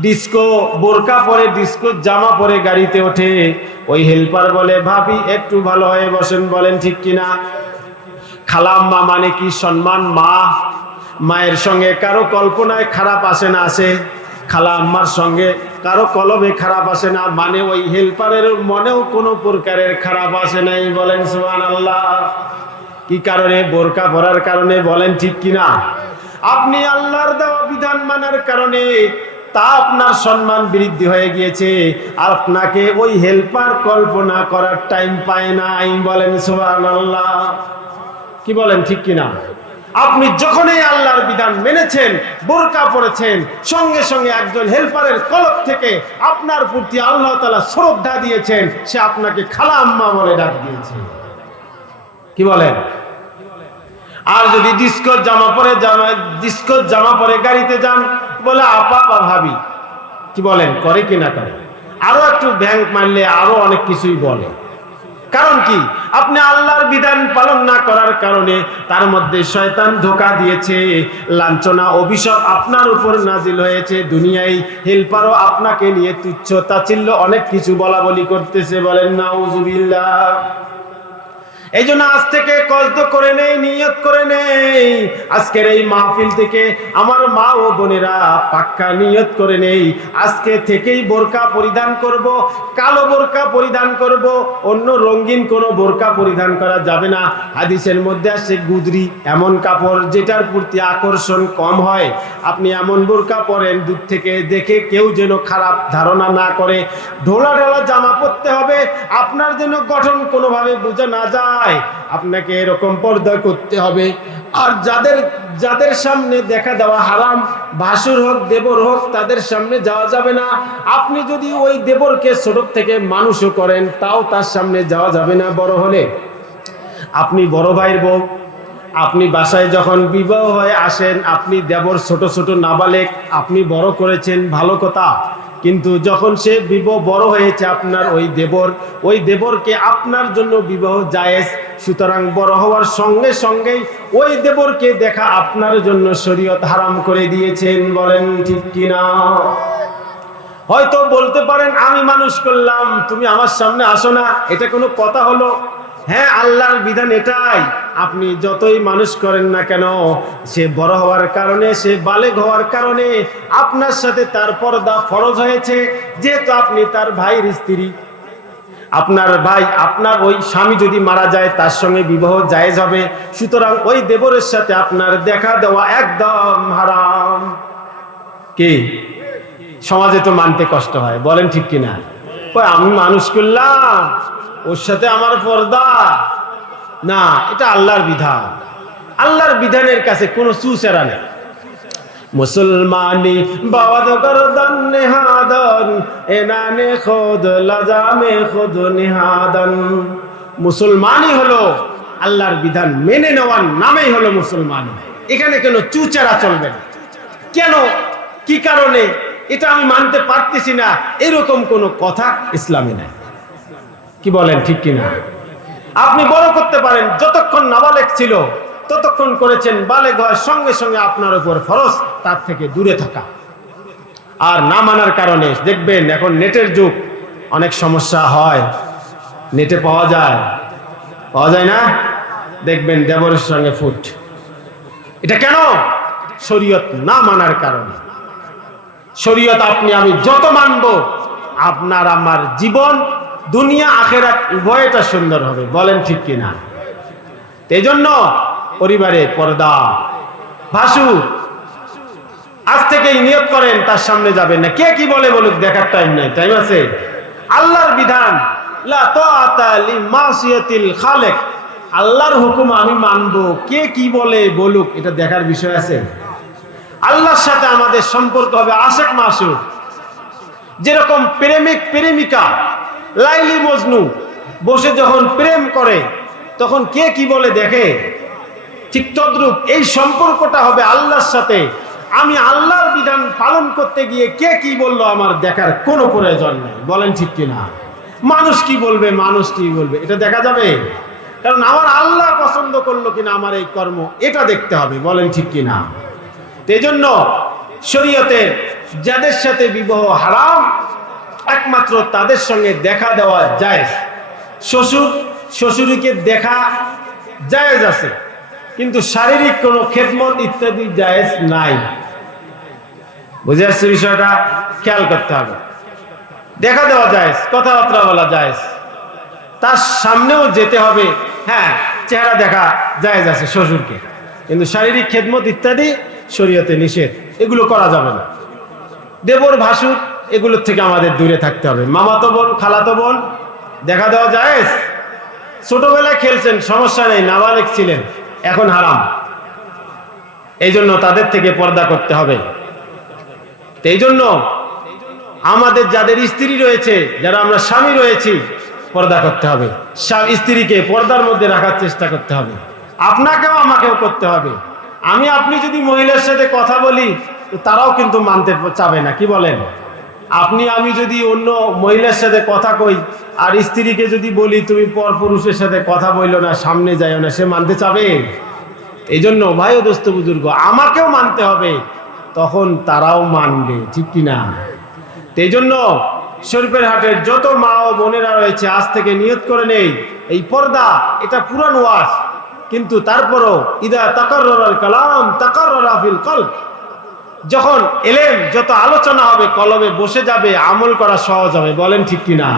ডিস্কো বোরকা পরে, ডিস্কো জামা পরে গাড়িতে ওঠে, ওই হেল্পার বলে, ভাবি একটু ভালো হয়ে বসেন। বলেন ঠিক কিনা? খালা আম্মা মানে কি সম্মান? মা, মায়ের সঙ্গে কারো কল্পনায় খারাপ আসে না? আসে। খালা আম্মার সঙ্গে কারো কলবে খারাপ আসে না, মানে ওই হেল্পারের মনেও কোনো প্রকারের খারাপ আসে নাই। বলেন সুবহানাল্লাহ। কি কারণে? বোরকা পরার কারণে। বলেন ঠিক কিনা? আপনি আল্লাহর দেওয়া বিধান মানার কারণে তা আপনার সম্মান বৃদ্ধি হয়ে গিয়েছে, আর আপনাকে ওই হেল্পার কল্পনা করার টাইম পায় নাই। বলেন সুবহানাল্লাহ। কি বলেন ঠিক কিনা? আপনি যখনই আল্লাহর বিধান মেনেছেন, বোরকা পরেছেন, সঙ্গে সঙ্গে একজন হেল্পারের কলব থেকে আপনার প্রতি আল্লাহ তাআলা শ্রদ্ধা দিয়েছেন, সে আপনাকে খালা আম্মা বলে ডাক দিয়েছে। কি বলেন? আর যদি ডিস্কো জামা পরে গাড়িতে যান, বলে আপা বা ভাবি। কি বলেন? করে কি না করে? আরো একটু ব্যাংক মারলে আরো অনেক কিছুই বলে। কারণ কি? আপনি আল্লাহর বিধান পালন না করার কারণে তার মধ্যে শয়তান ধোঁকা দিয়েছে, লাঞ্ছনা অভিশাপ আপনার উপর নাজিল হয়েছে। দুনিয়ায় হেল্পারও আপনাকে নিয়ে তুচ্ছ তাচ্ছিল্য অনেক কিছু বলা বলি করতেছে। বলেন নাউজুবিল্লাহ। এই জন্য আজ থেকে কসদ করে নেই, নিয়ত করে নেই, আজকের এই মাহফিল থেকে আমার মা ও বোনেরা পাক্কা নিয়ত করে নেই, আজকে থেকেই বোরকা পরিধান করব, কালো বোরকা পরিধান করব, অন্য রঙিন কোনো বোরকা পরিধান করা যাবে না। হাদিসের মধ্যে আসে গুদরি, এমন কাপড় যেটার প্রতি আকর্ষণ কম হয়। আপনি এমন বোরকা পরেন দূর থেকে দেখে কেউ যেন খারাপ ধারণা না করে। ঢোলা ঢোলা জামা পরতে হবে, আপনার যেন গঠন কোনোভাবে বোঝা না যায়, আপনাকে এরকম পর্দা করতে হবে। আর যাদের সামনে দেখা দেওয়া হারাম, ভাসুর হোক দেবর হোক, তাদের সামনে যাওয়া যাবে না। আপনি যদি ওই দেবরকে ছোট থেকে মানুষও করেন, তাও তার সামনে যাওয়া যাবে না। বড় হলে আপনি বড় ভাইয়ের বউ, আপনি বাসায় যখন বিবাহ হয়ে আসেন, আপনি দেবর ছোট ছোট নাবালেক, আপনি বড় করেছেন, ভালো কথা। কিন্তু যখন সে বিবাহ বড় হয়েছে, আপনার ওই দেবরকে আপনার জন্য বিবাহ জায়েজ। সুতরাং বড় হওয়ার সঙ্গে সঙ্গেই ওই দেবরকে দেখা আপনার জন্য শরীয়ত হারাম করে দিয়েছেন। বলেন ঠিক কিনা? হয়তো বলতে পারেন আমি মানুষ করলাম, তুমি আমার সামনে আসো না, এটা কোনো কথা হলো? হ্যাঁ, আল্লাহর বিধান এটাই, আপনি যতই মানুষ করেন না কেন, সে বড় হওয়ার কারণে, সে বালেগ হওয়ার কারণে আপনার সাথে তার পর্দা ফরজ হয়েছে। যেহেতু আপনি তার ভাইয়ের স্ত্রী, আপনার ভাই, আপনার ওই স্বামী যদি মারা যায় তার সঙ্গে বিবাহ জায়েজ হবে, সুতরাং ওই দেবরের সাথে আপনার দেখা দেওয়া একদম হারাম। কি সমাজে তো মানতে কষ্ট হয়, বলেন ঠিক কিনা? আমি মানুষ করলাম, ওর সাথে আমার পর্দা না, এটা আল্লাহর বিধান। আল্লাহর বিধানের কাছে কোনো চুচেরা নেই। মুসলমানি বাওয়াদ গরদান নেহাদান এনানে খুদ লাজামে খুদ নেহাদান। মুসলমানই হলো আল্লাহর বিধান মেনে নেওয়ার নামেই হলো মুসলমানি। এখানে কোনো চুচেরা চলবে না। কেন, কি কারণে এটা আমি মানতে পারতেছি না, এরকম কোনো কথা ইসলামে নাই। কি বলেন ঠিক কিনা? আপনি বড় করতে পারেন, যতক্ষণ নাবালেগ ছিল ততক্ষণ করেছেন, বালেগ হওয়ার সঙ্গে সঙ্গে আপনার উপর ফরজ তার থেকে দূরে থাকা। আর না মানার কারণে দেখবেন এখন নেটের যুগ, অনেক সমস্যা হয়। নেটে পাওয়া যায় না, দেখবেন দেবরের সঙ্গে ফুট। এটা কেন? শরীয়ত না মানার কারণে। শরীয়ত আপনি আমি যত মানব, আপনার আমার জীবন দুনিয়া আখেরাত উভয়টা সুন্দর হবে, বলেন ঠিক কিনা? এই জন্য পরিবারে পর্দা। ভাসুর আজ থেকেই নিয়ত করেন তার সামনে যাবেন না, কে কি বলে বলুক, দেখার টাইম নাই। টাইম আছে? আল্লাহর বিধান, লা তাআতা লিমাসিয়াতিল খালিক, আল্লাহর হুকুম আমি মানবো, কে কি বলে বলুক, এটা দেখার বিষয় আছে? আল্লাহর সাথে আমাদের সম্পর্ক হবে আশেক মাসুক। যেরকম প্রেমিক প্রেমিকা লাইলি মজনু বসে যখন প্রেম করে তখন কে কি বলে দেখে, ঠিক তদ্রূপ এই সম্পর্কটা হবে আল্লাহর সাথে। আমি আল্লাহর বিধান পালন করতে গিয়ে কে কি বললো আমার দেখার কোনো প্রয়োজন নেই, বলেন ঠিক কিনা? মানুষ কি বলবে, এটা দেখা যাবে? কারণ আমার আল্লাহ পছন্দ করলো কিনা আমার এই কর্ম, এটা দেখতে হবে, বলেন ঠিক কিনা? এই জন্য শরীয়তে যাদের সাথে বিবাহ হারাম, একমাত্র তাদের সঙ্গে দেখা দেওয়া জায়েজ। শ্বশুরকে দেখা জায়েজ আছে, কিন্তু শারীরিক কোনো খেদমত ইত্যাদি জায়েজ নাই। বুঝে আসছে বিষয়টা? খেয়াল করতে হবে। দেখা দেওয়া জায়েজ, কথাবার্তা বলা জায়েজ, তার সামনেও যেতে হবে। হ্যাঁ, চেহারা দেখা জায়েজ আছে শ্বশুরকে, কিন্তু শারীরিক খেদমত ইত্যাদি শরীয়তে নিষেধ, এগুলো করা যাবে না। দেবর ভাসুর এগুলোর থেকে আমাদের দূরে থাকতে হবে। মামাতো বোন খালাতো বোন দেখা দেওয়া জায়েজ, ছোটবেলায় খেলছেন সমস্যা নেই, নাবালেগ ছিলেন, এখন হারাম। এই জন্য তাদের থেকে পর্দা করতে হবে। এই জন্য আমাদের যাদের স্ত্রী রয়েছে, যারা আমরা স্বামী রয়েছি, পর্দা করতে হবে। স্ত্রীকে পর্দার মধ্যে রাখার চেষ্টা করতে হবে, আপনাকেও আমাকেও করতে হবে। আপনি যদি মহিলার সাথে কথা বলি, তারাও কিন্তু মানতে চাবে না, কি বলেন? আমি যদি অন্য মহিলার সাথে কথা কই আর স্ত্রীকে যদি বলি তুমি পর পুরুষের সাথে কথা বইলো না, সামনে যাইও না, সে মানতে চাবে? এই জন্য ভাই ও দোস্ত বুজুর্গ, আমাকেও মানতে হবে, তখন তারাও মানবে, ঠিক কিনা? এই জন্য শরীফের হাটের যত মা ও বোনেরা রয়েছে, আজ থেকে নিয়ত করে নেই, এই পর্দা এটা পুরান ওয়াজ, কিন্তু তারপরও ইদা তাকাররাল কালাম তাকাররা ফিল কলব, যখন এলেম যত আলোচনা হবে কলবে বসে যাবে, আমল করা সহজ হবে, বলেন ঠিক কিনা?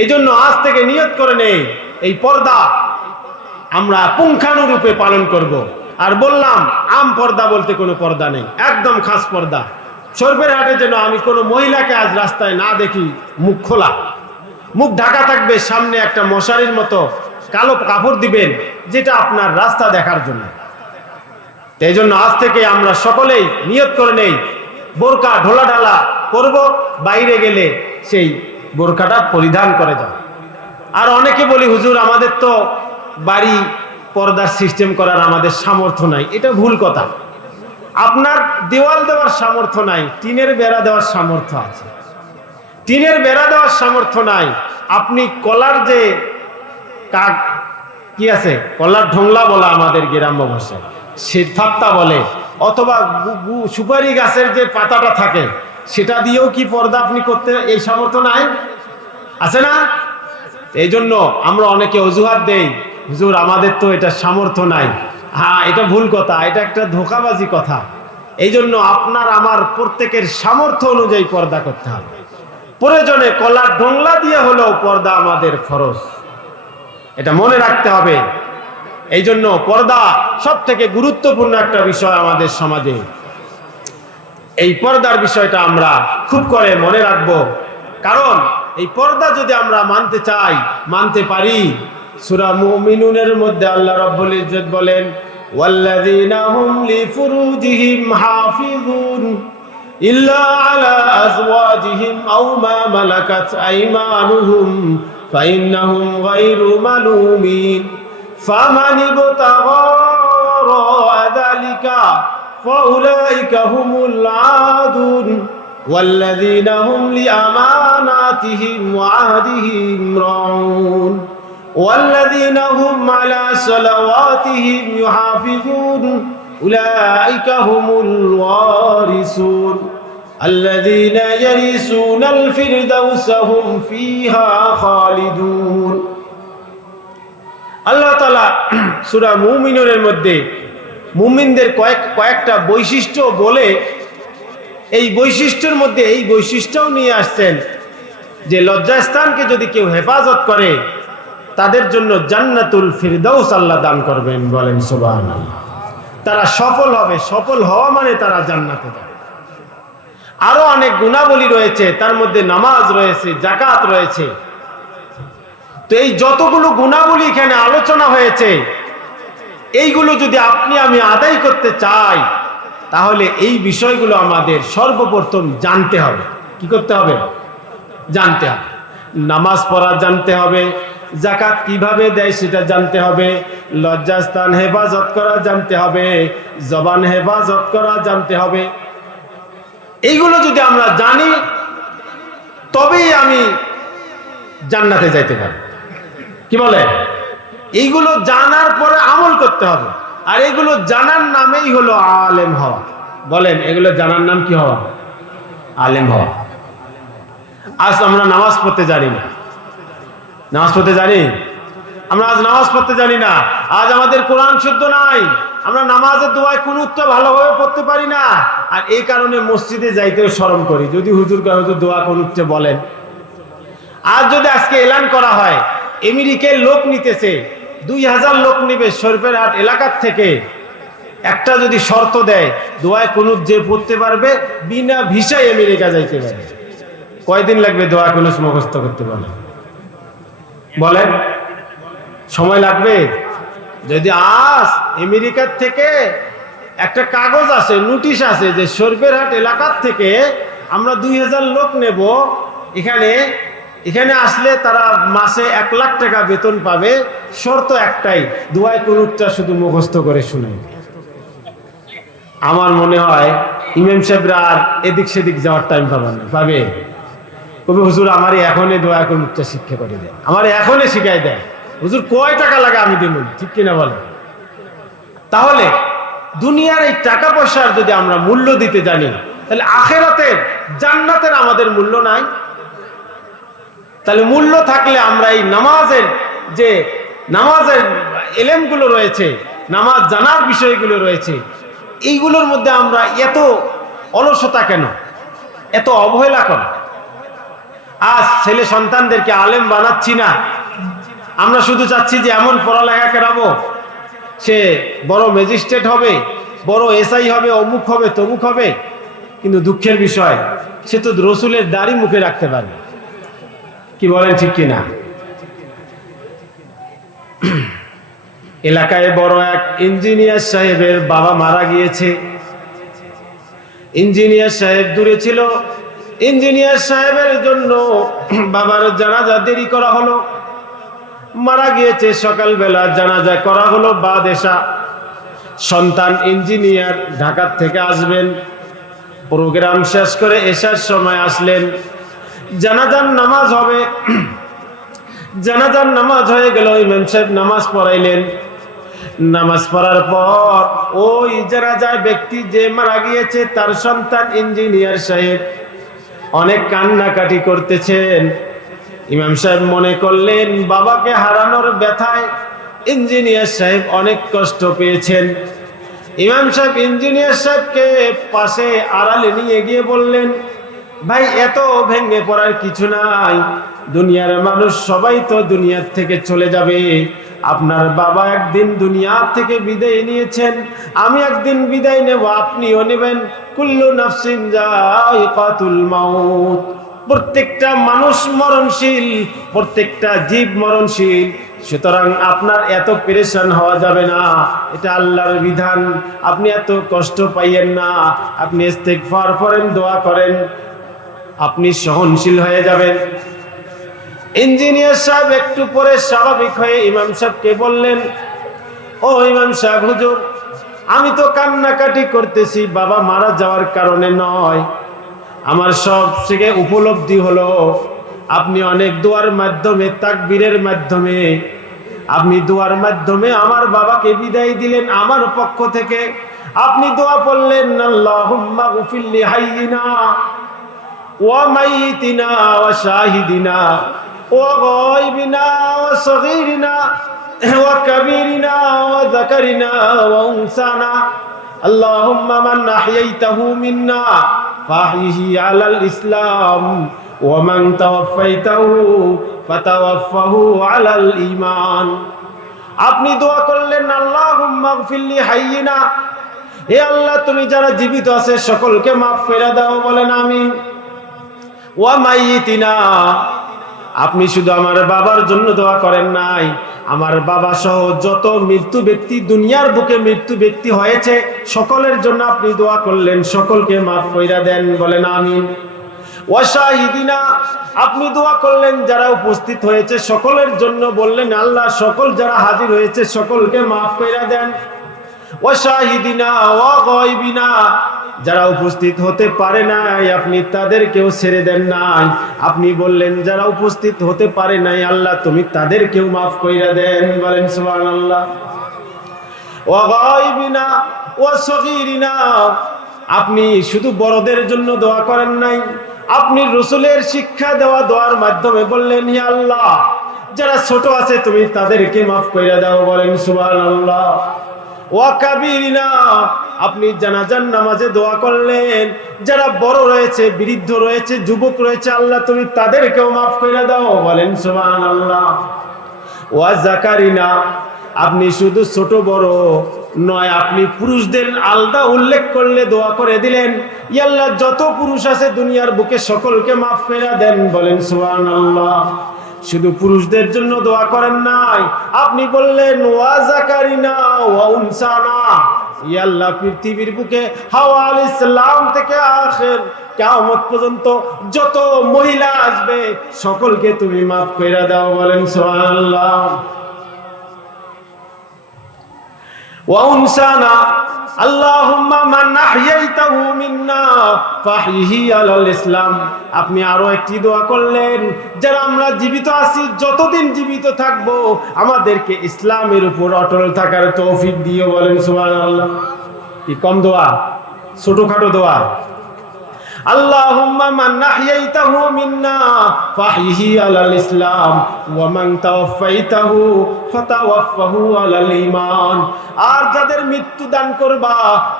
এই জন্য আজ থেকে নিয়ত করে নেই, এই পর্দা আমরা পুঙ্খানুরূপে পালন করব। আর বললাম, আম পর্দা বলতে কোনো পর্দা নেই, একদম খাস পর্দা। শরীফের হাটে যেন আমি কোনো মহিলাকে আজ রাস্তায় না দেখি মুখ খোলা, মুখ ঢাকা থাকবে, সামনে একটা মশারির মতো কালো কাপড় দিবেন, যেটা আপনার রাস্তা দেখার জন্য। এই জন্য আজ থেকে আমরা সকলেই নিয়ত করে নেই, বোরকা ঢোলা ঢালা করব, বাইরে গেলে সেই বোরকাটা পরিধান করে যাও। আর অনেকে বলি, হুজুর আমাদের তো বাড়ি পর্দার সিস্টেম করার আমাদের সামর্থ্য নাই। এটা ভুল কথা। আপনার দেওয়াল দেওয়ার সামর্থ্য নাই, টিনের বেড়া দেওয়ার সামর্থ্য আছে। টিনের বেড়া দেওয়ার সামর্থ্য নাই, আপনি কলার যে কাক কি আছে, কলার ঢোংলা বলা আমাদের গ্রাম্য ভাষায়, সে ফাত্তা বলে, অথবা সুপারি গাছের যে পাতাটা থাকে সেটা দিয়েও কি পর্দা আপনি করতে এই সামর্থ্য নাই? আছে না? এই জন্য আমরা অনেকে অজুহাত দেই, হুজুর আমাদের তো এটা সামর্থ্য নাই। হ্যাঁ, এটা ভুল কথা, এটা একটা ধোঁকাবাজি কথা। এই জন্য আপনার আমার প্রত্যেকের সামর্থ্য অনুযায়ী পর্দা করতে হবে। প্রয়োজনে কলার ঢোংলা দিয়ে হলেও পর্দা আমাদের ফরজ, এটা মনে রাখতে হবে। এই জন্য পর্দা সব থেকে গুরুত্বপূর্ণ একটা বিষয় আমাদের সমাজে। এই পর্দার বিষয়টা আমরা খুব করে মনে রাখবো, কারণ এই পর্দা যদি আমরা মানতে চাই, মানতে পারি, সূরা মুমিনুনের মধ্যে আল্লাহ রাব্বুল ইজ্জত বলেন, ওয়াল্লাযীনা হুম লিফুরুজিহিম হাফিজুন ইল্লা আলা আজওয়াজিহিম আও মা মালাকাত আইমানুহুম ফাইন্নাহুম গায়রু মালুমিন ফামান ইবতাগা ওয়ারা যালিকা ফাউলাইকা হুমুল আদুন والذين هم لأماناتهم وعهدهم راعون والذين هم على صلواتهم يحافظون أولئك هم الوارثون الذين يرثون الفردوس هم فيها خالدون আল্লাহ তাআলা সূরা মুমিনুনের মধ্যে মুমিনদের কয়েকটা বৈশিষ্ট্য বলে এই বৈশিষ্ট্যের মধ্যে এই বৈশিষ্ট্যও নিয়ে আসছেন যে লজ্জাস্থানকে যদি কেউ হেফাজত করে তাদের জন্য জান্নাতুল ফিরদাউস আল্লাহ দান করবেন। বলেন সুবহানাল্লাহ। তারা সফল হবে, সফল হওয়া মানে তারা জান্নাতে যাবে। আরো অনেক গুণাবলী রয়েছে, তার মধ্যে নামাজ রয়েছে, যাকাত রয়েছে। তো এই যতগুলো গুণাবলী এখানে আলোচনা হয়েছে, এইগুলো যদি আপনি আমি আদায় করতে চাই, তাহলে এই বিষয়গুলো আমাদের সর্বপ্রথম জানতে হবে। কি করতে হবে? জানতে হবে। নামাজ পড়া জানতে হবে, যাকাত কিভাবে দেয় সেটা জানতে হবে, লজ্জাস্থান হেফাজত করা জানতে হবে, জবান হেফাজত করা জানতে হবে। এইগুলো যদি আমরা জানি তবেই আমি জান্নাতে যাইতে পারি। কি বলে? এইগুলো জানার পরে আমল করতে হবে। আর এগুলো জানার নামেই হলো আলেম হওয়া। বলেন, এগুলো জানার নাম কি হওয়া? আলেম হওয়া। আজ আমরা নামাজ পড়তে জানি না। নামাজ পড়তে জানি? আমরা আজ নামাজ পড়তে জানি না। আজ আমাদের কোরআন শুদ্ধ নাই। আমরা নামাজের দোয়ায় কুনুতটা ভালোভাবে পড়তে পারি না। আর এই কারণে মসজিদে যাইতেও শরম করি। যদি হুজুর দোয়া কুনুতটা বলেন। আজ যদি আজকে এলান করা হয় আমেরিকার লোক নিতেছে, 2000 লোক নিবে শরীফেরহাট এলাকার থেকে, একটা যদি শর্ত দেয় দোয়ায় কুনুত যে পড়তে পারবে বিনা ভিসায় আমেরিকা যাইতে পারবে। কয়দিন লাগবে দোয়া কুনুত মুখস্থ করতে? বলেন, সময় লাগবে? যদি আজ আমেরিকার থেকে একটা কাগজ আছে, নোটিশ আছে যে শরীফেরহাট এলাকার থেকে আমরা 2000 লোক নেব, এখানে আসলে তারা মাসে 1 লাখ টাকা বেতন পাবে, শর্ত একটাই, দোয়ায় কুনুতটা শুধু মুখস্থ করে শুনে। আমার মনে হয় ইমাম সাহেবরা আর এদিক সেদিক যাওয়ার টাইম পাবেন না। পাবে? কবি হুজুর আমার এখনই দোয়া কুনুতটা শিক্ষা করে দেয়, আমার এখনই শিখাই দেয়। হুজুর কয় টাকা লাগে আমি দিব, ঠিক কিনা বলে? তাহলে দুনিয়ার এই টাকা পয়সার যদি আমরা মূল্য দিতে জানি, তাহলে আখিরাতের জান্নাতের আমাদের মূল্য নাই। তাহলে মূল্য থাকলে আমরা এই নামাজের এলেমগুলো রয়েছে, নামাজ জানার বিষয়গুলো রয়েছে, এইগুলোর মধ্যে আমরা এত অলসতা কেন, এত অবহেলা কেন? আজ ছেলে সন্তানদেরকে আলেম বানাচ্ছি না, আমরা শুধু চাচ্ছি যে এমন পড়ালেখা করাবো সে বড় ম্যাজিস্ট্রেট হবে, বড় এসআই হবে, অমুক হবে, তমুক হবে। কিন্তু দুঃখের বিষয়, সে তো রসুলের দাড়ি মুখে রাখতে পারবে। কি বলেন, ঠিক কিনা? এলাকায় বড় এক ইঞ্জিনিয়ার সাহেবের বাবা মারা গিয়েছে। ইঞ্জিনিয়ার সাহেব দূরে ছিল, ইঞ্জিনিয়ার সাহেবের জন্য বাবার জানাজা দেরি করা হলো। মারা গিয়েছে, সকালবেলা জানাজা করা হলো বাদ এশা। সন্তান ইঞ্জিনিয়ার ঢাকার থেকে আসবেন, প্রোগ্রাম শেষ করে এশার সময় আসলেন। জানাজার নামাজ হবে, জানাজার নামাজ হয়ে গেল, ইমাম সাহেব নামাজ পড়াইলেন। নামাজ পড়ার পর ওই জানাজার ব্যক্তি যে মারা গিয়েছে তার সন্তান ইঞ্জিনিয়ার সাহেব অনেক কান্নাকাটি করতেছেন। ইমাম সাহেব মনে করলেন বাবাকে হারানোর ব্যথায় ইঞ্জিনিয়ার সাহেব অনেক কষ্ট পেয়েছেন। ইমাম সাহেব ইঞ্জিনিয়ার সাহেবকে পাশে আড়ালে নিয়ে গিয়ে বললেন, ভাই এত ভেঙে পড়ার কিছু নাই, দুনিয়ার মানুষ সবাই তো দুনিয়ার থেকে চলে যাবে। আপনার বাবা একদিন দুনিয়া থেকে বিদায় নিয়েছেন, আমি একদিন বিদায় নেব, আপনিও নেবেন। কুল্লু নাফসিন যায়িকাতুল মাউত, প্রত্যেকটা মানুষ মরণশীল, প্রত্যেকটা জীব মরণশীল। সুতরাং আপনার এত পেরেশান হওয়া যাবে না, এটা আল্লাহর বিধান। আপনি এত কষ্ট পাইয়েন না, আপনি ইস্তেগফার করেন, দোয়া করেন, আপনি সহনশীল হয়ে যাবেন। ইঞ্জিনিয়ার সাহেব একটু পরে স্বাভাবিক হয়ে ইমাম সাহেবকে বললেন, ও ইমাম সাহেব, হুজুর আমি তো কান্নাকাটি করতেছি বাবা মারা যাওয়ার কারণে নয়, আমার সব থেকে উপলব্ধি হলো আপনি অনেক দোয়ার মাধ্যমে, তাকবীরের মাধ্যমে, আপনি দোয়ার মাধ্যমে আমার বাবাকে বিদায় দিলেন। আমার পক্ষ থেকে আপনি দোয়া পড়লেন, আল্লাহুম্মা গফির লি হাইয়িনা ওয়া মাইয়িতিনা ওয়া শাহিদিনা ওয়া গায়বিনা ওয়া সগীরিনা ওয়া কাবীরিনা ওয়া যাকারিনা ওয়া উনসানা আল্লাহুম্মা মান আহইয়াইতাহু মিন্না ফাহইহি আলাল ইসলাম ওয়া মান তাওয়াফাইতাহু ফাতাওয়াফাহু আলাল ঈমান। আপনি দোয়া করলেন, আল্লাহুম্মা গফির লি হাইয়িনা, হে আল্লাহ তুমি যারা জীবিত আছে সকলকে মাফ করে দাও, বলেন আমিন। ওয়া মাইয়িতিনা, আপনি শুধু আমার বাবার জন্য দোয়া করেন নাই, আমার বাবা সহ যত মৃত্যু ব্যক্তি দুনিয়ার বুকে মৃত্যু ব্যক্তি হয়েছে সকলের জন্য আপনি দোয়া করলেন, সকলকে মাফ কইরা দেন, বলেন আমিন। ওয়া শাহিদিনা, আপনি দোয়া করলেন যারা উপস্থিত হয়েছে সকলের জন্য, বললেন আল্লাহ সকল যারা হাজির হয়েছে সকলকে মাফ কইরা দেন। ওয়া শাহিদিনা ওয়া গায়বিনা, যারা উপস্থিত হতে পারে নাই আপনি তাদেরকেও ছেড়ে দেন নাই, আপনি বললেন যারা উপস্থিত হতে পারে নাই আল্লাহ তুমি তাদেরকেও মাফ কইরা দেন, বলেন সুবহানাল্লাহ। ওয়া গায়বিনা ওয়া সগীরিনা, আপনি শুধু বড়দের জন্য দোয়া করেন নাই, আপনি রাসূলের শিক্ষা দেওয়া দোয়ার মাধ্যমে বললেন হে আল্লাহ যারা ছোট আছে তুমি তাদেরকে মাফ কইরা দাও, বলেন সুবহানাল্লাহ। ওয়া কাবীরিনা, আপনি জানাজার নামাজে দোয়া করলেন যারা বড় রয়েছে, বৃদ্ধ রয়েছে, যুবক রয়েছে আল্লাহ তুমি তাদেরকেও মাফ কইরা দাও, বলেন সুবহানাল্লাহ। ওয়া যাকারিনা, আপনি শুধু ছোট বড় নয়, আপনি পুরুষদের আলাদা উল্লেখ করলে দোয়া করে দিলেন, ইয়া আল্লাহ যত পুরুষ আছে দুনিয়ার বুকে সকলকে মাফ কইরা দেন, বলেন সুবহানাল্লাহ। শুধু পুরুষদের জন্য দোয়া করেন নাই, আপনি বললেন ওয়া যাকারিনা ওয়া উনসানা, ইয়া আল্লাহ পৃথিবীর বুকে হাওয়া আলাইহিস সালাম থেকে আখির কিয়ামত পর্যন্ত যত মহিলা আসবে সকলকে তুমি মাফ কইরা দাও, বলেন সুবহানাল্লাহ। ওয়া উনসানা, আল্লাহুম্মা মান আহইয়াইতাহু মিন্না ফাহইহি আলাল ইসলাম, আপনি আরো একটি দোয়া করলেন যারা আমরা জীবিত আছি যতদিন জীবিত থাকবো আমাদেরকে ইসলামের উপর অটল থাকার তৌফিক দিও, বলেন সুবহানাল্লাহ। কি কম দোয়া, ছোটখাটো দোয়া। আল্লাহুম্মা মান আহইয়াইতাহু মিন্না ফাহইহি আলাল ইসলাম ওয়া মান তাওয়াফাইতাহু ফাতাওয়াফাহু আলাল ঈমান, আর যাদের মৃত্যু দান করবা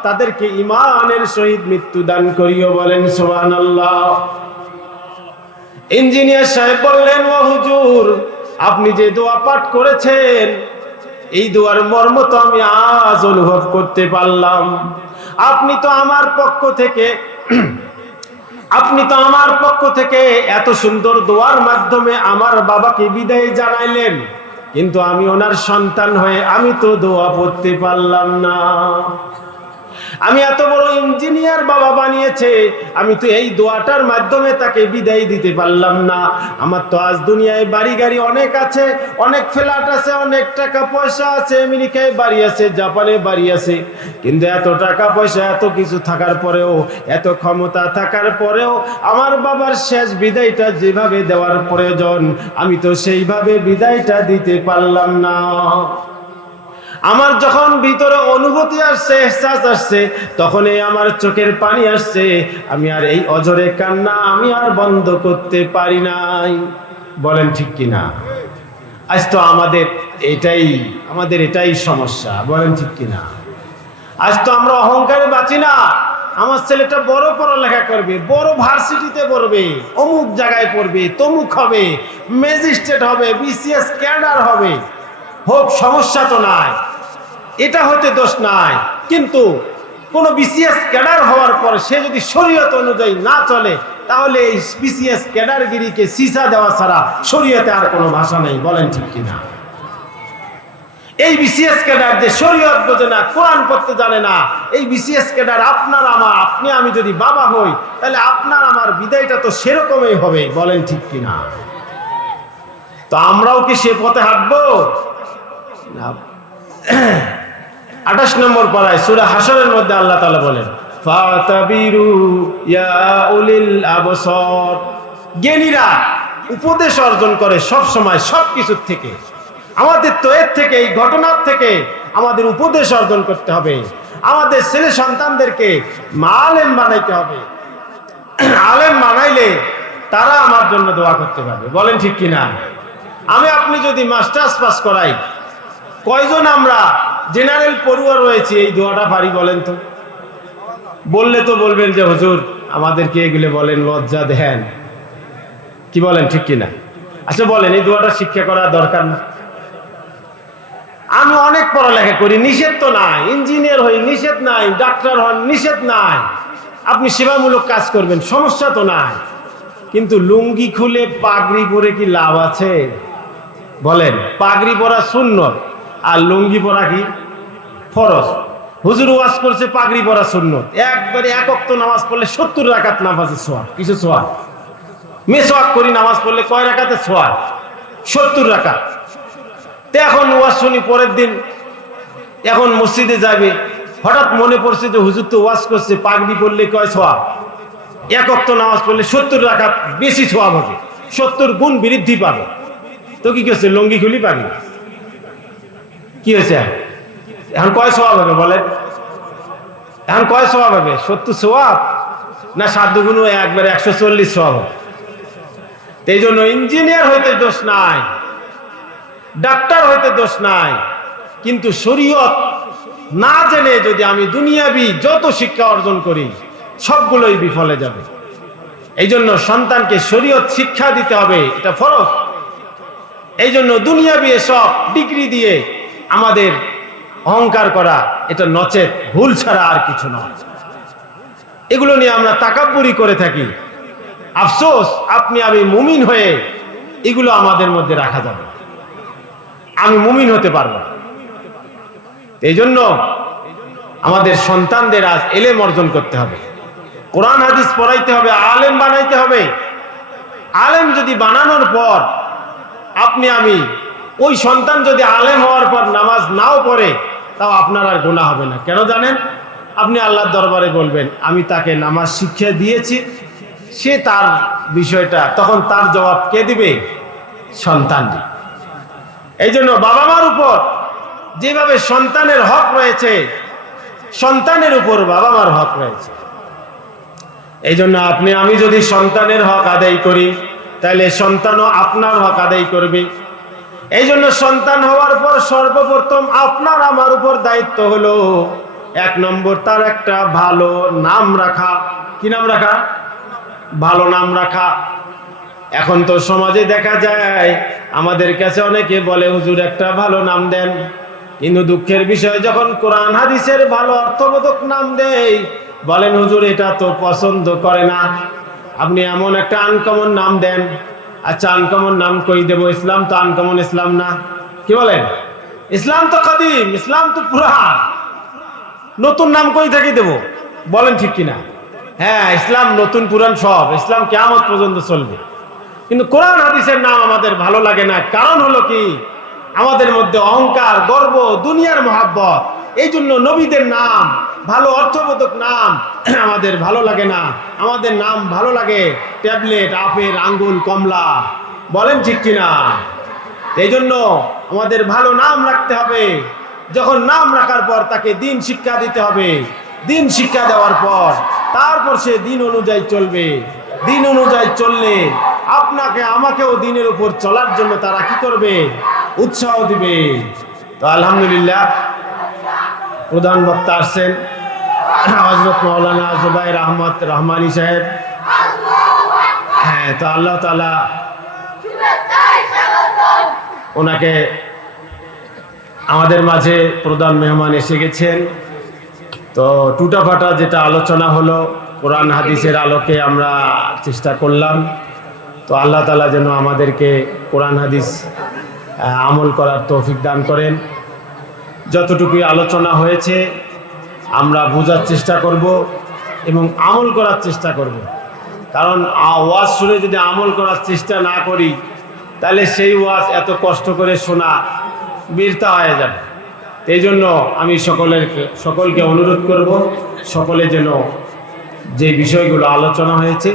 তাদেরকে ঈমানের সহিত মৃত্যু দান করিও, বলেন সুবহানাল্লাহ। ইঞ্জিনিয়ার সাহেব বললেন, ও হুজুর আপনি যে দোয়া পাঠ করেছেন এই দোয়ার মর্ম তো আমি আজ অনুভব করতে পারলাম। আপনি তো আমার পক্ষ থেকে এত সুন্দর দোয়ার মাধ্যমে আমার বাবাকে বিদায় জানাইলেন, কিন্তু আমি ওনার সন্তান হয়ে আমি তো দোয়া পড়তে পারলাম না। আমি এত বড় ইঞ্জিনিয়ার বাবা বানিয়েছে, আমি তো এই দোয়াটার মাধ্যমে তাকে বিদায় দিতে পারলাম না। আমার তো আজ দুনিয়ায় বাড়ি গাড়ি অনেক আছে, অনেক ফ্ল্যাট আছে, অনেক টাকা পয়সা আছে, আমেরিকায় বাড়ি আছে, জাপানে বাড়ি আছে, কিন্তু এত টাকা পয়সা এত কিছু থাকার পরেও, এত ক্ষমতা থাকার পরেও আমার বাবার শেষ বিদায়টা যেভাবে দেওয়ার প্রয়োজন আমি তো সেইভাবে বিদায়টা দিতে পারলাম না। আমার যখন ভিতরে অনুভূতি আসছে, এহসাস আসছে, তখনই আমার চোখের পানি আসছে। আমি আর এই অঝরে কান্না আমি আর বন্ধ করতে পারি নাই। বলেন ঠিক কিনা? আজ তো আমাদের এটাই সমস্যা। বলেন ঠিক কিনা? আজ তো আমরা অহংকারে বাঁচি না। আমার ছেলেটা বড় পড়ালেখা করবে, বড় ভার্সিটিতে পড়বে, অমুক জায়গায় পড়বে, তমুক হবে, ম্যাজিস্ট্রেট হবে, বিসিএস ক্যাডার হবে, হোক, সমস্যা তো নাই, এটা হতে দোষ নাই। কিন্তু কোন বিসিএস ক্যাডার হওয়ার পর সে যদি শরীয়ত অনুযায়ী না চলে, তাহলে এই বিসিএস ক্যাডারগিরিকে সিসা দেওয়া ছাড়া শরীয়তে আর কোনো ভাষা নেই। বলেন ঠিক কিনা? এই বিসিএস ক্যাডার যে শরীয়ত বোঝে না, কোরআন পড়তে জানে না, এই বিসিএস ক্যাডার আপনি আমি যদি বাবা হই, তাহলে আপনার আমার বিদায়টা তো সেরকমই হবে। বলেন ঠিক কিনা? তো আমরাও কি সে পথে হাঁটবো না? 28 নম্বর পারায় সূরা হাশরের মধ্যে আল্লাহ তাআলা বলেন, ফাতাবিরু ইয়া উলিল আবসার। জ্ঞানীরা উপদেশ অর্জন করে সব সময় সবকিছুর থেকে। আমাদের তো এর থেকে, এই ঘটনার থেকে আমাদের উপদেশ অর্জন করতে হবে। আমাদের ছেলে সন্তানদেরকে আলেম বানাইতে হবে। আলেম বানাইলে তারা আমার জন্য দোয়া করতে পারবে। বলেন ঠিক কিনা? আপনি যদি মাস্টার্স পাস করাই, কয়জন আমরা জেনারেল পড়ুয়া রয়েছে এই দোয়াটা পারি? বলেন তো। বললে তো বলবেন যে হুজুর আমাদেরকে এগুলো বলেন, লজ্জা দেন। কি বলেন ঠিক কিনা? আচ্ছা বলেন, এই দোয়াটা শিক্ষা করা দরকার না? আমি অনেক পড়ালেখা করি, নিষেধ তো নাই। ইঞ্জিনিয়ার হই, নিষেধ নাই। ডাক্তার হন, নিষেধ নাই। আপনি সেবামূলক কাজ করবেন, সমস্যা তো নাই। কিন্তু লুঙ্গি খুলে পাগড়ি পরে কি লাভ আছে? বলেন। পাগড়ি পরা সুন্নত আর লুঙ্গি পরা কি ফরজ। হুজুর ওয়াজ করছে পাগড়ি পরা সুন্নত, একবারে এক ওয়াক্ত নামাজ পড়লে 70 রাকাত নামাজের সওয়াব। কিছু সওয়াব মেসওয়াক করি, নামাজ পড়লে কয় রাকাতের সওয়াব? 70 রাকাত। তো এখন ওয়াজ শুনি, পরের দিন এখন মসজিদে যাবে, হঠাৎ মনে পড়ছে যে হুজুর তো ওয়াজ করছে পাগড়ি পড়লে কয় সওয়াব? এক ওয়াক্ত নামাজ পড়লে 70 রাকাত বেশি সওয়াব হবে, 70 গুণ বৃদ্ধি পাবে। তো কি করছে? লুঙ্গি খুলি পাগড়ি। কি হয়েছে? এখন কয় সওয়াব হবে বলেন? এখন কয় সওয়াব হবে? 70 সওয়াব না 7 গুণ একবারে 140 সওয়াব হবে। এই জন্য ইঞ্জিনিয়ার হইতে দোষ নাই, ডাক্তার হইতে দোষ নাই, কিন্তু শরীয়ত না জেনে যদি আমি দুনিয়াবি যত শিক্ষা অর্জন করি সবগুলোই বিফলে যাবে। এই জন্য সন্তানকে শরীয়ত শিক্ষা দিতে হবে, এটা ফরজ। এই জন্য দুনিয়াবি সব ডিগ্রি দিয়ে আমাদের অহংকার করা এটা নচেত ভুল ছাড়া আর কিছু নয়। এগুলো নিয়ে আমরা তাকাব্বুরি করে থাকি। আফসোস, আপনি আমি মুমিন হয়ে এগুলো আমাদের মধ্যে রাখা যাবে। আমি মুমিন হতে পারবো না। এই জন্য আমাদের সন্তানদের আজ এলেম অর্জন করতে হবে, কোরআন হাদিস পড়াইতে হবে, আলেম বানাইতে হবে। আলেম যদি বানানোর পর আপনি আমি, ওই সন্তান যদি আলেম হওয়ার পর নামাজ নাও পড়ে, তাও আপনার আর গুনাহ হবে না। কেন জানেন? আপনি আল্লাহর দরবারে বলবেন আমি তাকে নামাজ শিক্ষা দিয়েছি, সে তার বিষয়টা, তখন তার জবাব কে দিবে? সন্তান। এই জন্য বাবা মার উপর যেভাবে সন্তানের হক রয়েছে, সন্তানের উপর বাবা মার হক রয়েছে। এই জন্য আপনি আমি যদি সন্তানের হক আদায় করি, তাহলে সন্তানও আপনার হক আদায় করবে। এই জন্য সন্তান হওয়ার পর সর্বপ্রথম আপনার আমার উপর দায়িত্ব হলো 1 নম্বর তার একটা ভালো নাম রাখা। কি নাম রাখা? ভালো নাম রাখা। এখন তো সমাজে দেখা যায়, আমাদের কাছে অনেকে বলে হুজুর একটা ভালো নাম দেন, কিন্তু দুঃখের বিষয় যখন কোরআন হাদিসের ভালো অর্থবোধক নাম দেই, বলেন হুজুর এটা তো পছন্দ করে না, আপনি এমন একটা আনকমন নাম দেন। আচ্ছা আনকমন নাম কই দেব? ইসলাম তো আনকমন ইসলাম না। কি বলেন? ইসলাম তো কাদিম, ইসলাম তো পুরান, নতুন নাম কই থেকে দেব? বলেন ঠিক কিনা? হ্যাঁ, ইসলাম নতুন পুরান সব, ইসলাম কিয়ামত পর্যন্ত চলবে। কিন্তু কোরআন হাদিসের নাম আমাদের ভালো লাগে না। কারণ হলো কি? আমাদের মধ্যে অহংকার, গর্ব, দুনিয়ার মহাব্বত। এই জন্য নবীদের নাম, ভালো অর্থবোধক নাম আমাদের ভালো লাগে না। আমাদের নাম ভালো লাগে ট্যাবলেট, আপেল, আঙ্গুল, কমলা। বলেন ঠিক কিনা? এই জন্য আমাদের ভালো নাম রাখতে হবে। যখন নাম রাখার পর তাকে দিন শিক্ষা দিতে হবে, দিন শিক্ষা দেওয়ার পর তারপর সে দিন অনুযায়ী চলবে। দিন অনুযায়ী চললে আপনাকে আমাকেও দিনের উপর চলার জন্য তারা কি করবে? উৎসাহ দিবে। তো আলহামদুলিল্লাহ প্রধান বক্তা আসছেন হযরত মাওলানা জুবায়ের আহমদ রহমানী সাহেব। হ্যাঁ, তো আল্লাহ তাআলা ওনাকে আমাদের মাঝে প্রধান মেহমান এসে গেছেন। তো টুটাফাটা যেটা আলোচনা হলো কোরআন হাদিসের আলোকে আমরা চেষ্টা করলাম। তো আল্লাহ তাআলা যেন আমাদেরকে কোরআন হাদিস আমল করার তৌফিক দান করেন। যতটুকুই আলোচনা হয়েছে আমরা বোঝার চেষ্টা করব এবং আমল করার চেষ্টা করব। কারণ ওয়াজ শুনে যদি আমল করার চেষ্টা না করি তাহলে সেই ওয়াজ এত কষ্ট করে শোনা বৃথা হয়ে যাবে। এই জন্য আমি সকলকে অনুরোধ করব, সকলে যেন যে বিষয়গুলো আলোচনা হয়েছে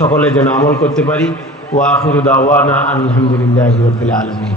সকলে যেন আমল করতে পারি। ওয়া আখিরু দাওয়ানা আলহামদুলিল্লাহি রাব্বিল আলামিন।